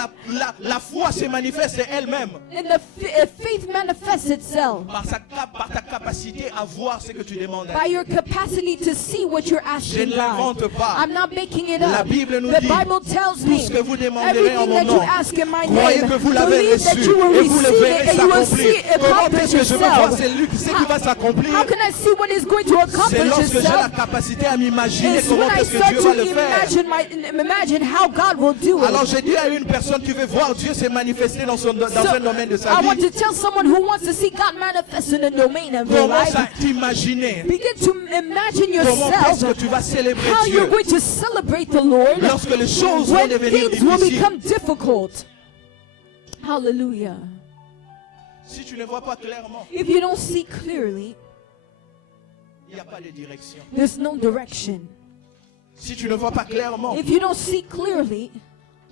la foi se manifeste elle-même And the faith manifests itself par ta capacité à voir ce que tu demandes. by your capacity to see what you're Je asking ne God. l'invente pas. I'm not making it La up. Bible nous The dit, Bible tells tout me ce que vous demanderez en everything mon that you nom, ask in my croyez name, que vous l'avez believe that reçu you will et vous le receive verrez it and you will see s'accomplir. it Comment accomplish est-ce que je veux voir yourself. ce qui va s'accomplir? How can I see what is going to C'est accomplish lorsque j'ai la itself? capacité à m'imaginer It's comment when I est-ce que start Dieu va to le faire. imagine how God will do Alors it. j'ai dit à une personne qui veut voir Dieu se manifester dans un domaine de sa I want vie, to tell someone who wants to see God manifest in a domain of their commence life. à t'imaginer Begin to imagine comment est-ce que yourself tu vas célébrer how you're Dieu going to celebrate the Lord lorsque les choses vont when devenir things will difficiles. become difficult. Hallelujah. Si tu ne vois pas clairement, If you don't see clearly, il n'y a pas de direction. there's no direction. Si tu ne vois pas clairement, If you don't see clearly,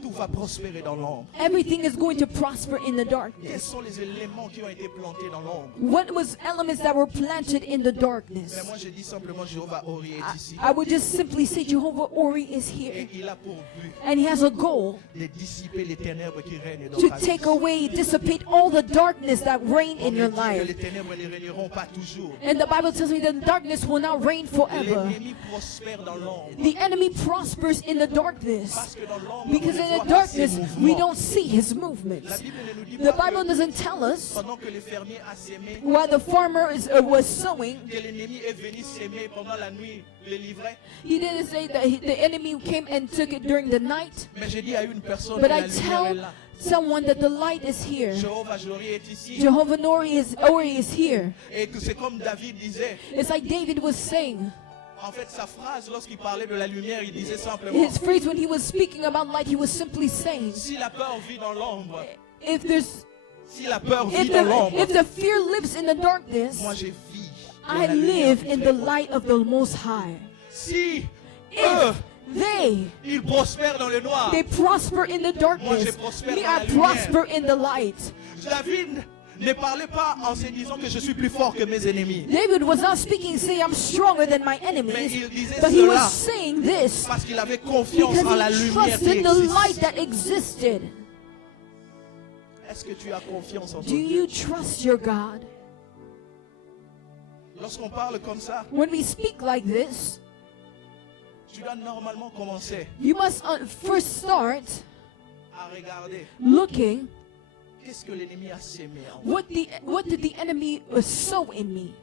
tout va prospérer dans l'ombre. everything is going to prosper in the Quels darkness. sont les éléments qui ont été plantés dans l'ombre? What was elements that were planted in the darkness? Mais moi je dis simplement Jéhovah Ori est ici. I would just simply say Jehovah Ori is Et here. il a pour but And he has a goal de dissiper les ténèbres qui règnent dans to ta vie. take away, dissipate all the darkness that reign On in me your dit que life. les ténèbres ne régneront pas toujours. And the Bible tells me that darkness will not reign forever. L'ennemi prospère dans l'ombre. The enemy prospers in the darkness. Parce que dans l'ombre, Because on ne in voit the pas ses darkness, we mouvements. don't see his La movements. Bible ne nous dit The pas Bible que doesn't tell us pendant que le fermier a sémé, while the farmer was sowing, que l'ennemi est venu s'aimer pendant la nuit, le livret. he didn't say that the enemy came and took it during the night. Mais j'ai dit à une personne But que la I lumière est tell là. someone that the light is here. Jéhovah Jori est ici. Jehovah Ori is here. Et que c'est comme David disait. It's like David was saying. En fait, sa phrase, lorsqu'il parlait de la lumière, il disait simplement, His phrase when he was speaking about light, he was simply saying, si la peur vit dans l'ombre, if there's si la peur vit dans l'ombre, if the fear lives in the darkness, moi je vis dans I la lumière live du in the Très-Haut. light of the Most High. Si If Ils prospèrent dans le noir. they prosper in the darkness. prospère Me, dans la I lumière. prosper in the light. David ne parlait pas en se disant que je suis plus fort que mes ennemis. David was not speaking saying I'm stronger than my Mais enemies, il disait but he cela was saying this parce qu'il avait confiance because en la he lumière qui trusted in the light existe. that existed. Est-ce que tu as confiance en ton Do Dieu? you trust your God? Lorsqu'on parle comme ça, When we speak like this, tu dois normalement commencer you must first start à regarder looking qu'est-ce que l'ennemi a sémé en moi. what did the enemy sow in me?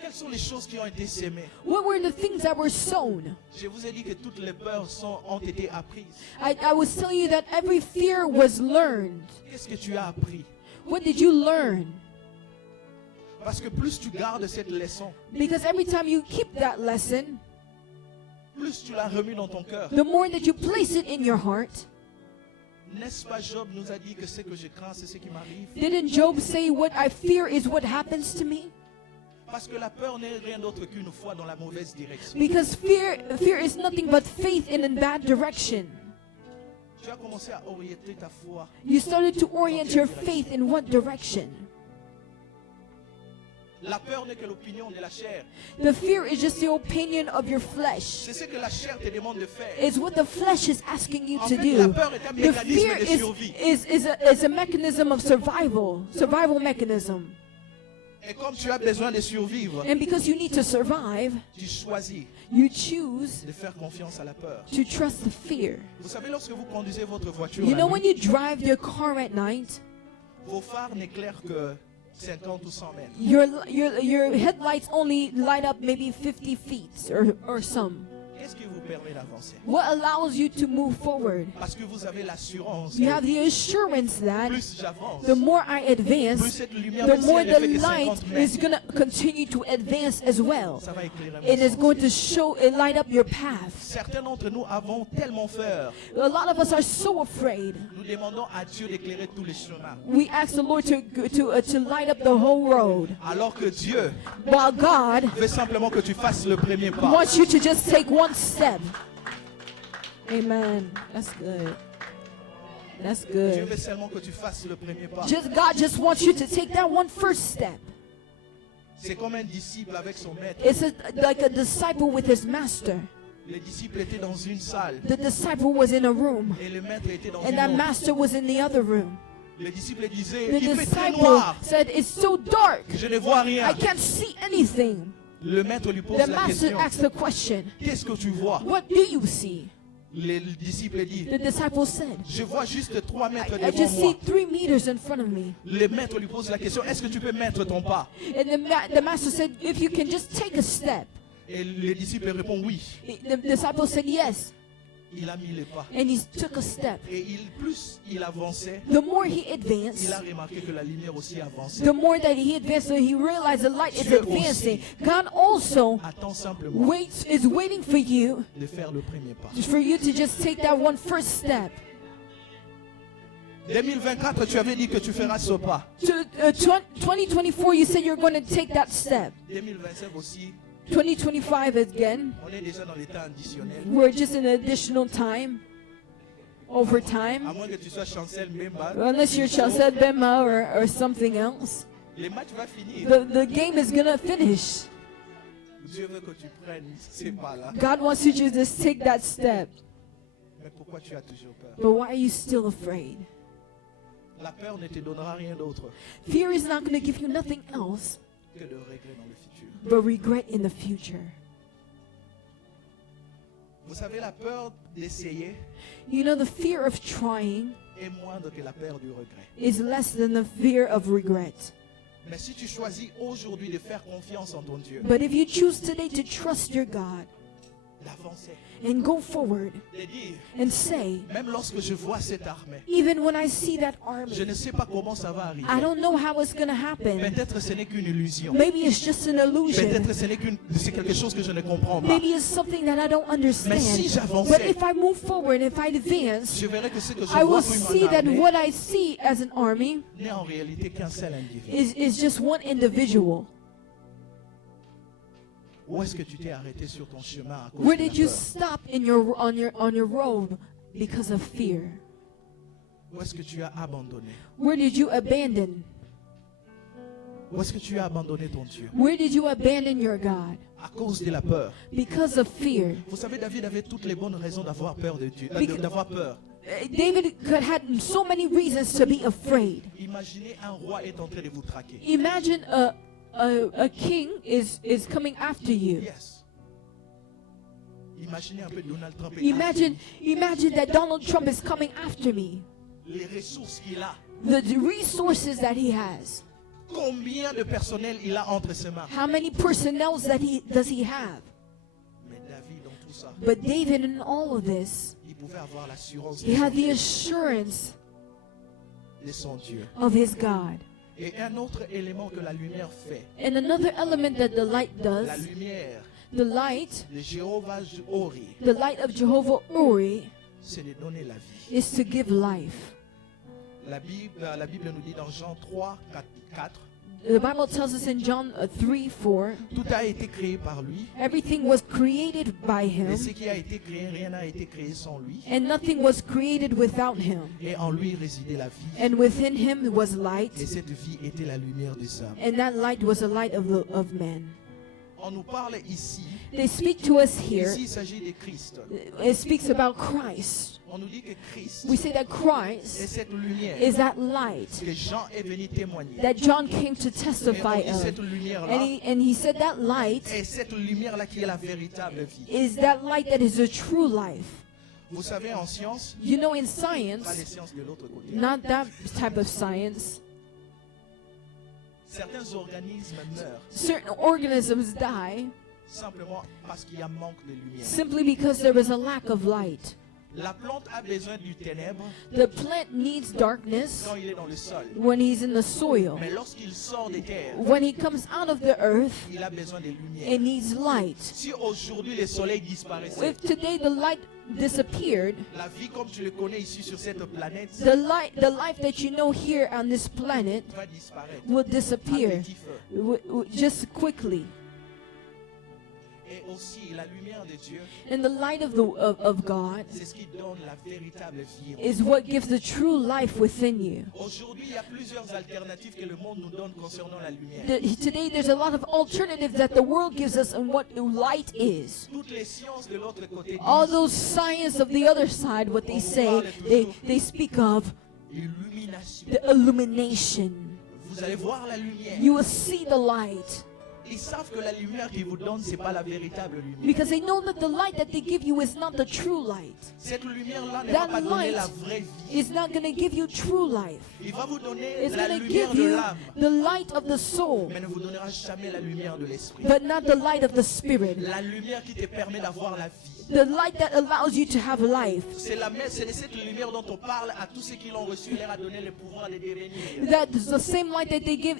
Quelles sont les choses qui ont été sémées? What were the things that were sown? Je vous ai dit que toutes les peurs ont été apprises. I was telling you that every fear was learned. Qu'est-ce que tu as appris? What did you learn? Parce que plus tu gardes cette leçon, Because every time you keep that lesson, plus tu l'as remis dans ton cœur. the more that you place it in your heart. N'est-ce pas, Job nous a dit que ce que je crains, c'est ce qui m'arrive? Didn't Job say, what I fear is what happens to me? Parce que la peur n'est rien d'autre qu'une foi dans la mauvaise direction. Because fear is nothing but faith in a bad direction. Tu as commencé à orienter ta foi. You started to orient your faith in what direction? La peur n'est que l'opinion de la chair. The fear is just the opinion of your flesh. C'est ce que la chair te demande de faire. It's what the flesh is asking you En to fait, la do. peur est un The mécanisme fear de survie. is a mechanism of survival mechanism. Et comme tu as besoin de survivre, And because you need to survive, tu choisis you choose de faire confiance à la peur. to trust the fear. Vous savez, lorsque vous conduisez votre voiture, You la know, nuit, when you drive your car at night, vos phares n'éclairent que 50 ou 100 mètres. your headlights only light up maybe 50 feet or some. Qu'est-ce qui vous permet d'avancer? What allows you to move forward? Parce que vous avez l'assurance You que have the assurance that plus j'avance, the more I plus advance, cette lumière, the même si more elle ne fait the que light 50 is mètres, going to continue to advance as well. ça va éclairer mon It is sens. going to show and light up your path. Certains d'entre nous avons tellement peur. A lot of us are so afraid. Nous demandons à Dieu d'éclairer tous les chemins. We ask the Lord to light up the whole road, Alors que Dieu while God veut simplement que tu fasses le premier pas. wants you to just take one step. Amen. That's good. That's Dieu good. veut seulement que tu fasses le premier pas. God just wants you to take that one first step. C'est comme un disciple avec son maître. It's like a disciple with his master. Les disciples étaient dans une salle The disciple was in a room, et le maître était dans and une that autre. master was in the other room. Les disciples disaient, The il fait très disciple noir, said, "It's so dark. je ne vois rien. I can't see anything." Le maître lui pose The la master question, asked the question, qu'est-ce que tu vois? "What do you see?" Les disciples disent, The disciple said, je vois juste 3 mètres I devant just see moi. 3 meters in front of me. Le maître lui pose la question, est-ce que tu peux mettre ton pas? And the master said, "If you can just take a step." Et le disciple répond oui. The disciple said yes, Il a mis les pas. and he took a step. Et plus il avançait, The more he il advanced, a remarqué que la lumière aussi avançait. the more that he advanced, he realized the light is Dieu advancing. God also Attends simplement is waiting for you de faire le premier pas. for you to just take that one first step. 2024, tu avais dit que tu feras ce pas. 2024, you said you're going to take that step. 2025 aussi, 2025 again, on est déjà dans les temps additionnels. we're just in additional time, À overtime. moins que tu sois Chancel Mbemba, Unless you're Chancel Bema or something else, les matchs vont finir. the game is going to finish. Dieu veut que tu prennes ces pas-là. God wants you to just take that step. Mais pourquoi tu as toujours peur? But why are you still afraid? La peur ne te donnera rien d'autre Fear is not going to give you nothing else que de regrets dans le futur. but regret in the future. Vous savez, la peur d'essayer You know, the fear of trying est moindre que la peur du regret. is less than the fear of regret. Mais si tu choisis aujourd'hui de faire confiance en ton Dieu, But if you choose today to trust your God d'avancer, and go forward de dire, and say, même lorsque je vois cette armée, even when I see that je army, ne sais pas comment ça va arriver. I don't know how it's going to happen. Peut-être ce n'est qu'une illusion. Maybe it's just an illusion. Peut-être c'est quelque chose que je ne comprends pas. Maybe it's something that I don't Mais si understand. j'avançais, But if I move forward, if I advance, je verrais que ce que je I will vois see comme that une armée what I see as an army n'est en réalité qu'un seul individu. is just one individual. Où est-ce que tu t'es arrêté sur ton chemin à cause Where de la did you peur? stop on your road because of fear? Où est-ce que tu as abandonné? Where did you abandon? Où est-ce que tu as abandonné ton Dieu? Where did you abandon your God? À cause de la peur. Because of fear. Vous savez, David avait toutes les bonnes raisons d'avoir peur de Dieu, d'avoir peur. David could had so many reasons to be afraid. Imaginez un roi est en train de vous traquer. Imagine a king is coming after you. Yes. Imaginez un peu Donald Trump. Imagine that Donald Trump is coming after me. Les ressources qu'il a. The resources that he has. Combien de personnel il a entre ses mains? How many personnel does he have? Mais David, dans tout ça, But David, in all of this, il pouvait avoir l'assurance he had the assurance de son Dieu. of his God. Et un autre élément que la lumière fait, And another element that the light la does, lumière the light de Jéhovah Ori, of Jehovah Uri, c'est de donner la vie. is to give life. La Bible nous dit dans Jean 3, 4, The Bible tells us in John 3:4, tout a été créé par lui. everything was created by Et him, ce qui a été créé, rien n'a été créé sans lui. and nothing was created without him. Et en lui résidait la vie. And within him was light, Et cette vie était la lumière des hommes. and that light was the light of men. On nous parle ici. They speak to us here. Ici, il s'agit de Christ. It speaks about Christ. On nous dit que Christ We say that est Christ cette lumière is that light que Jean est venu témoigner. that John came to Et testify on dit cette of. lumière-là And he said that light est cette lumière-là qui est la véritable vie. is that light that is a true life. Vous savez, en science, You know, in pas les science, sciences de l'autre côté, not that type of science, certains organismes meurent certain organisms die simplement parce qu'il y a manque de lumière. simply because there is a lack of light. La plante a besoin du ténèbre The plant needs darkness quand il est dans le sol. when he's in the soil. Mais lorsqu'il sort des terres, When he comes out of the earth, il a besoin de lumière. it needs light. Si aujourd'hui le soleil disparaissait, If today the light disappeared, la vie comme tu le connais ici sur cette planète the life that you know here on this planet va disparaître. will À disappear petit feu. just quickly. Et aussi la lumière de Dieu, And the light of God c'est ce qui donne la véritable vie. is what gives the true life within you. Aujourd'hui, il y a plusieurs alternatives que le monde nous donne concernant la lumière. Today there's a lot of alternatives that the world gives us on what light is. Toutes les sciences de l'autre côté All disent those science of the other side, what they say, they speak of illumination. the illumination. Vous allez voir la lumière. You will see the light. Ils savent que la lumière qu'ils vous donnent, c'est pas la véritable lumière. Because they know that the light that they give you is not the true light. Cette lumière-là ne va That pas donner light la vraie vie. is not going to give you true life. Il va vous donner It's la going to lumière give de you l'âme, the light of the soul, mais ne vous donnera jamais la lumière de l'esprit. but not the light of the spirit. La lumière qui te permet d'avoir la vie. The light that allows you to have life. C'est de cette lumière dont on parle à tous ceux qui l'ont reçu, leur a donné le pouvoir de devenir. That's the same light that they give.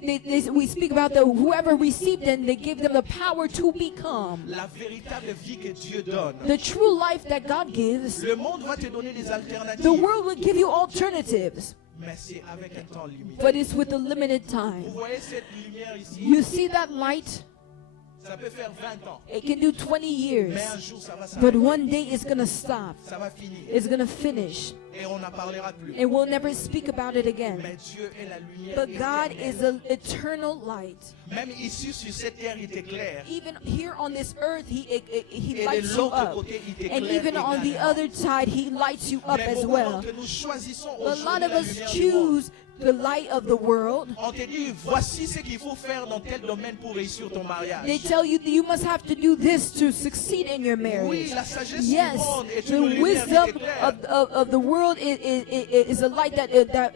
We speak about the whoever received it, they give them the power to become. La véritable vie que Dieu donne. The true life that God gives. Le monde va te donner des alternatives, The world will give you alternatives, mais c'est avec un temps limité. but it's with a limited Vous time. voyez cette lumière ici, You see that light? ça peut faire 20 ans, It can do 20 years, mais un jour ça va but s'arrêter, one day it's going to stop. ça va finir, It's going to finish, et on n'en parlera plus. and we'll never speak about it again. Mais Dieu est la lumière But God is éternelle. an eternal light. Même ici sur cette terre, il t'éclaire. Even here on this earth, He Et lights de you l'autre up. côté, il And t'éclaire even on the également. other side, He lights you up Mais as au well. moment que nous choisissons A lot aujourd'hui of la us lumière du monde, choose the light of the world. on te dit, voici ce qu'il faut faire dans tel domaine pour réussir ton mariage. They tell you that you must have to do this to succeed in your Oui, marriage. la sagesse Yes, du monde est the une lumière qui wisdom t'éclaire. of the world is a light that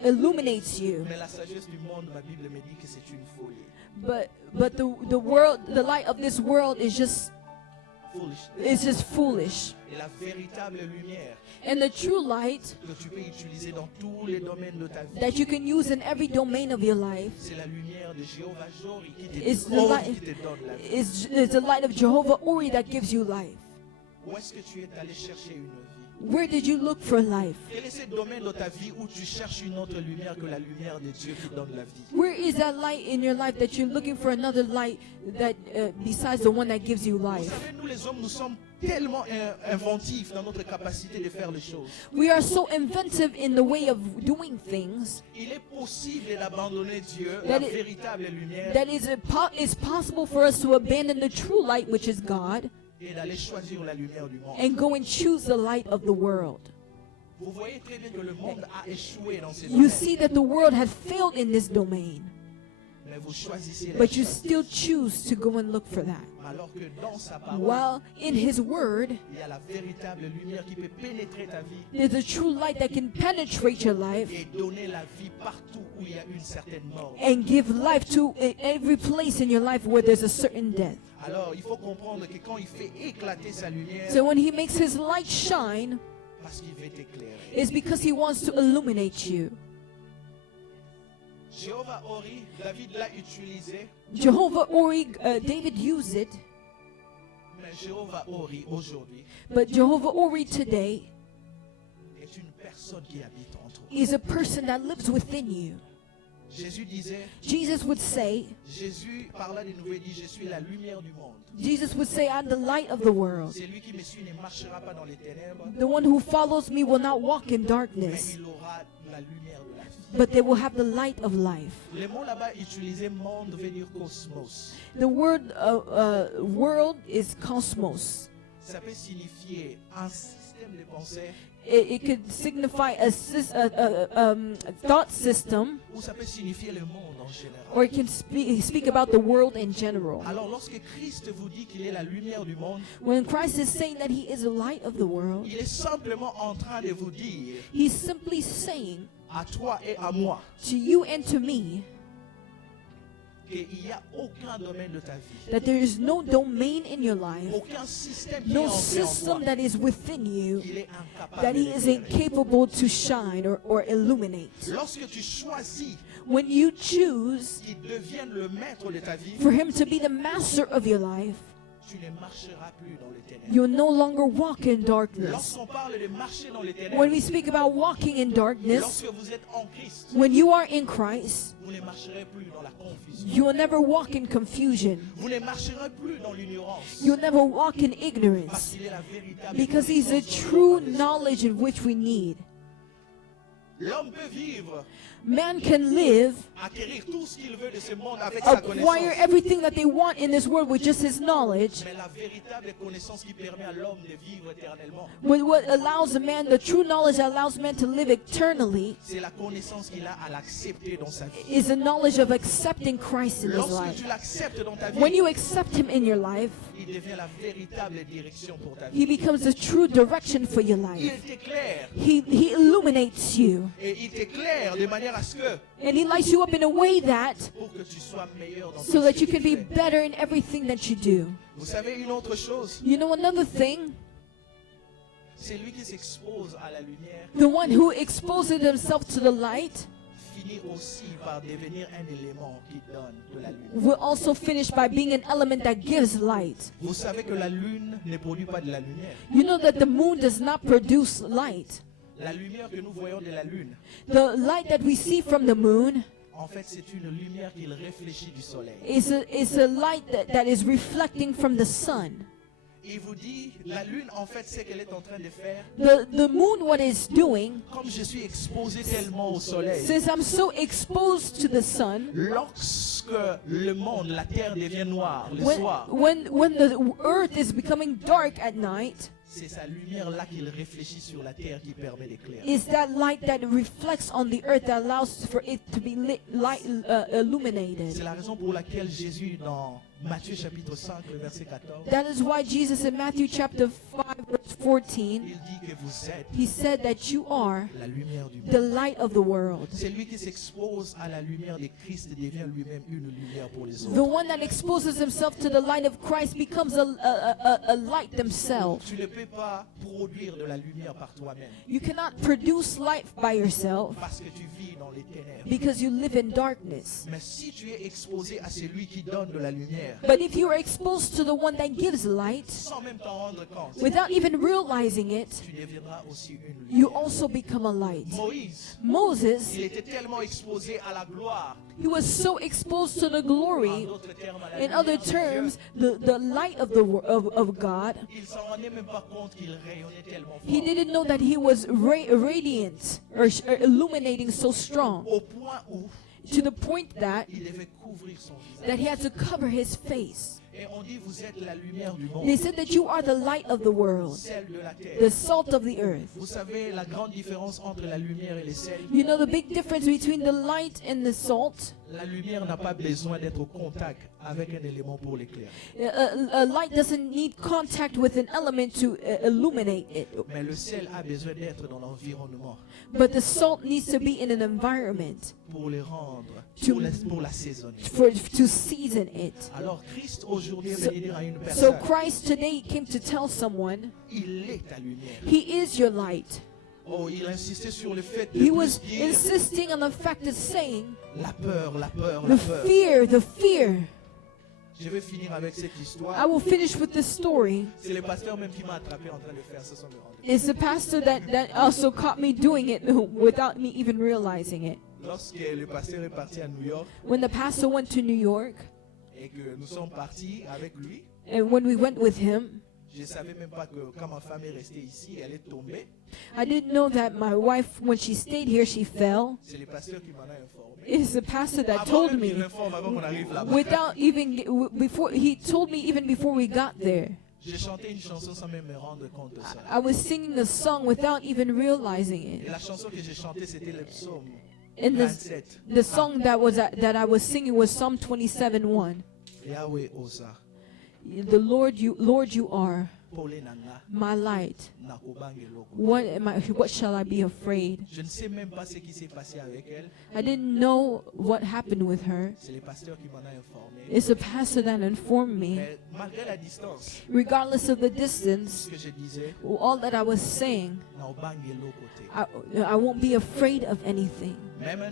illuminates you. Mais la sagesse du monde, ma Bible me dit que c'est une folie. But the light of this world is just foolish. Et la véritable lumière And the true light que tu peux utiliser dans tous les domaines de ta vie, that you can use in every domain of your life c'est la lumière de Jéhovah Jori qui is te, the light qui te donne la vie. is the light of Jehovah Uri that gives you life. Où est-ce que tu es allé chercher une vie? Where did you look for life? Quel est ce domaine dans ta vie où tu cherches une autre lumière que la lumière de Dieu qui donne la vie? Where is that light in your life that you're looking for another light that besides the one that gives you Vous life? savez, nous les hommes, nous sommes tellement inventifs dans notre capacité de faire les choses. We are so inventive in the way of doing things Il est possible d'abandonner Dieu, la That it- véritable lumière, that it's possible for us to abandon the true light, which is God, et d'aller choisir la lumière du monde. and go and choose the light of the world. Vous voyez très bien que le monde a échoué dans ces You domaines. see that the world has failed in this domain, Mais vous choisissez la but you chose. still choose to go and look for that. Alors que dans sa parole, While in His Word, il y a la véritable lumière qui peut pénétrer ta vie there's a true light that can penetrate your life et donner la vie partout où il y a une certaine mort. and give life to every place in your life where there's a certain death. Alors, il faut comprendre que quand il fait éclater sa lumière, So when He makes His light shine, parce qu'il veut t'éclairer. it's because He wants to illuminate you. Jéhovah Ori, David l'a utilisé, Jehovah Ori, David used it, mais Jéhovah Ori aujourd'hui but Jehovah Ori today est une personne qui habite entre nous. is a person that lives within you. Jésus disait, Jesus would say, Jésus parla de nouveau et dit, je suis la lumière du monde. Jesus would say, I'm the light of the world. C'est lui qui me suit ne marchera pas dans les ténèbres, The one who follows me will not walk in mais darkness, il aura la lumière de la vie. but they will have the light of life. Le mot là-bas utilisé, monde, veut dire cosmos. The word world is cosmos. Ça peut signifier un système de pensée It could signify a thought system, ou ça peut signifier le monde en général. or it can speak about the world in general. Alors lorsque Christ vous dit qu'il est la lumière du monde, When Christ is saying that He is the light of the world, il est simplement en train de vous dire He's simply saying à toi et à moi to you and to me qu'il n'y a aucun domaine de ta vie, that there is no domain in your life, aucun système qui est no entré en toi, system that is within you qu'il est that incapable He is d'éclairer. incapable to shine or illuminate. Lorsque tu choisis When you choose qu'il devienne le maître de ta vie, for Him to be the master of your life, tu ne marcheras plus dans les ténèbres. you'll no longer walk in darkness. Lorsqu'on parle de marcher dans les When ténèbres, we speak about walking in darkness, lorsque vous êtes en Christ, when you are in Christ, vous ne marcherez plus dans la confusion. you will never walk in confusion. Vous ne marcherez plus dans l'ignorance. You'll never walk in Parce ignorance, qu'il est la véritable because He's the connaissance true dont nous avons besoin. knowledge in which we need. L'homme peut vivre, Man can live, acquérir tout ce qu'il veut de ce monde avec sa acquire connaissance. everything that they want in this world with just his knowledge. Mais la véritable connaissance qui permet à l'homme de vivre éternellement, With what allows a man, the true knowledge that allows man to live eternally, c'est la connaissance qu'il a à l'accepter dans sa vie. is the knowledge of accepting Christ in his Lorsque life. tu l'acceptes dans ta When vie, you accept Him in your life, il devient la véritable direction pour ta He vie. becomes the true direction for your Il life. t'éclaire. He illuminates you, Et il t'éclaire de manière à ce que, and He lights you up in a way that pour que tu sois meilleur dans so tout ce that que you tu can be fais. better in everything that you do. Vous savez une autre chose, You know another thing? c'est lui qui s'expose à la lumière, The one who exposes himself to the light finit aussi par devenir un élément qui donne de la lumière. will also finish by being an element that gives light. Vous savez que la lune ne produit pas de la lumière. You know that the moon does not produce light. La lumière que nous voyons de la lune, The light that we see from the moon en fait, c'est une lumière qu'il réfléchit du soleil. is a light that is reflecting from the sun. Il vous dit, la lune, en fait, c'est qu'elle est en train de faire, The moon, what it's doing, comme je suis exposé tellement au soleil, since I'm so exposed to the sun, lorsque le monde, la terre devient noire le when, soir, when the earth is becoming dark at night, c'est sa lumière là qu'il réfléchit sur la terre qui permet d'éclairer. is that light that reflects on the earth that allows for it to be illuminated. C'est la raison pour laquelle Jésus, dans Matthieu chapitre 5, le verset 14, That is why Jesus in Matthew chapter 5 verse 14, il dit que vous êtes He said that you are la lumière du the monde. light of the world. C'est lui qui s'expose à la lumière de Christ et devient lui-même une lumière pour les The autres. one that exposes himself to the light of Christ becomes a light themselves. Tu ne peux pas produire de la lumière par toi-même You cannot produce light by yourself parce que tu vis dans les ténèbres. because you live in darkness. Mais si tu es exposé à celui qui donne de la lumière, But if you are exposed to the one that gives light, sans même t'en rendre compte, without even realizing it, tu deviendras aussi une you lumière. also become a light. Moïse, Moses, il était tellement exposé à la gloire, he was so exposed to the en glory, d'autres termes, à la in lumière other de Dieu, terms, the light of of God. il s'en rendait même pas compte qu'il rayonnait tellement He fort, didn't know that he was radiant or illuminating so strong, au point où to the point that il devait couvrir son visage. he had to cover his face. Et on dit, vous êtes la lumière du They monde, said that you are the light of the world, sel de la the terre. salt of the earth. Vous savez la grande différence entre la lumière et les sels? You know the big difference between the light and the salt? La lumière n'a pas besoin d'être au contact avec un élément pour l'éclairer. A light doesn't need contact with an element to illuminate it. Mais le sel a besoin d'être dans l'environnement But the salt needs to be in an environment pour les rendre, To- pour l'assaisonner. to season it. Alors Christ aujourd'hui est So- venu dire à une So personne, Christ today came to tell someone, il est ta lumière. He is your light. Oh, il insistait sur le fait de He plus was dire insisting on the fact of saying, la peur, la peur, the la peur. fear, the fear. Je vais finir avec cette I histoire. will finish with this story. C'est le pasteur même qui m'a attrapé en train de faire ça sans me rendre compte. It's the pastor that also caught me doing it without me even realizing it. Lorsque le pasteur est parti à New York When the pastor went to New York, et que nous sommes partis avec lui, and when we went with him, je ne savais même pas que quand ma femme est restée ici, elle est tombée. I didn't know that my wife, when she stayed here, she fell. C'est le pasteur qui m'en a informé. It's the pastor that Avant told même qu'il me, m'informe, avant qu'on arrive là-bas. without even before he told me even before we got there. J'ai chanté une chanson sans même me rendre compte de ça. I was singing the song without even realizing Et it. la chanson que j'ai chantée, c'était le psaume And 27. the song that I was singing was Psalm 27:1. Yahweh osa, The Lord you are pole nanga, my light. nakobange loko. What shall I be afraid? Je ne sais même pas ce qui s'est passé avec elle. I didn't know what happened with her. C'est le pasteur qui m'en a informé. It's the pastor that informed me. Mais malgré la distance, Regardless of the ce distance, que je disais, all that I was saying, naobange loko te. I won't be afraid of anything. Même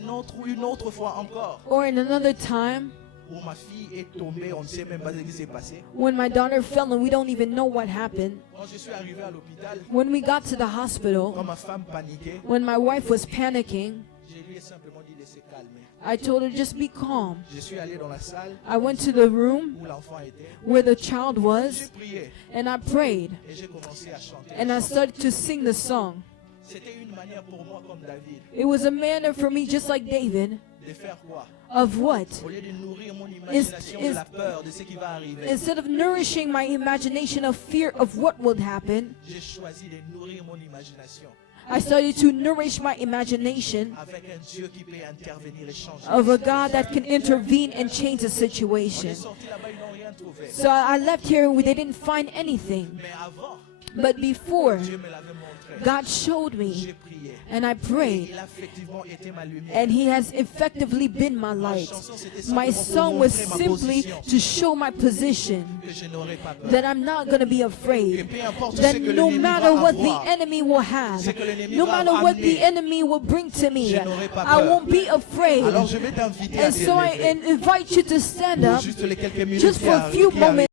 une autre fois encore, Or in another time, où ma fille est tombée, on ne sait même pas ce qui s'est passé. when my daughter fell and we don't even know what happened. Quand je suis arrivé à l'hôpital, When we got to the quand hospital, ma femme paniquait, when my wife was panicking, je lui ai simplement dit de se calmer. I told her just be calm. Je suis allé dans la salle I went to the room où l'enfant était. where the child J'ai was prié and I prayed et j'ai commencé à chanter. and I started to sing the song. C'était une manière pour moi, comme David, It was a manner for me, just like David, de faire quoi? of what? Au lieu de nourrir mon imagination de is- la peur de ce qui va arriver, Instead of nourishing my imagination of fear of what would happen, j'ai choisi de nourrir mon imagination I started to nourish my imagination avec un Dieu qui peut intervenir et changer. of a God that can intervene and change the On est situation. sorti là-bas, ils n'ont rien trouvé. So I left here and they didn't find anything. Mais avant, But before, Dieu me l'avait montré. God showed me J'ai prié. and I Et prayed, il a effectivement été ma lumière. and He has effectively been my Ma light. chanson, c'était My simplement song pour was montrer ma simply position, to show my position, que je n'aurais pas peur. that I'm not going to be Que afraid, peu importe that ce que no l'ennemi matter va what the avoir, enemy will have, ce que l'ennemi no va matter what the amener, enemy will bring to me, je n'aurai pas I peur. won't be afraid. alors je vais t'inviter à And te so I lever invite you to stand pour up juste les quelques minutes just qui for a few arrivent. moments.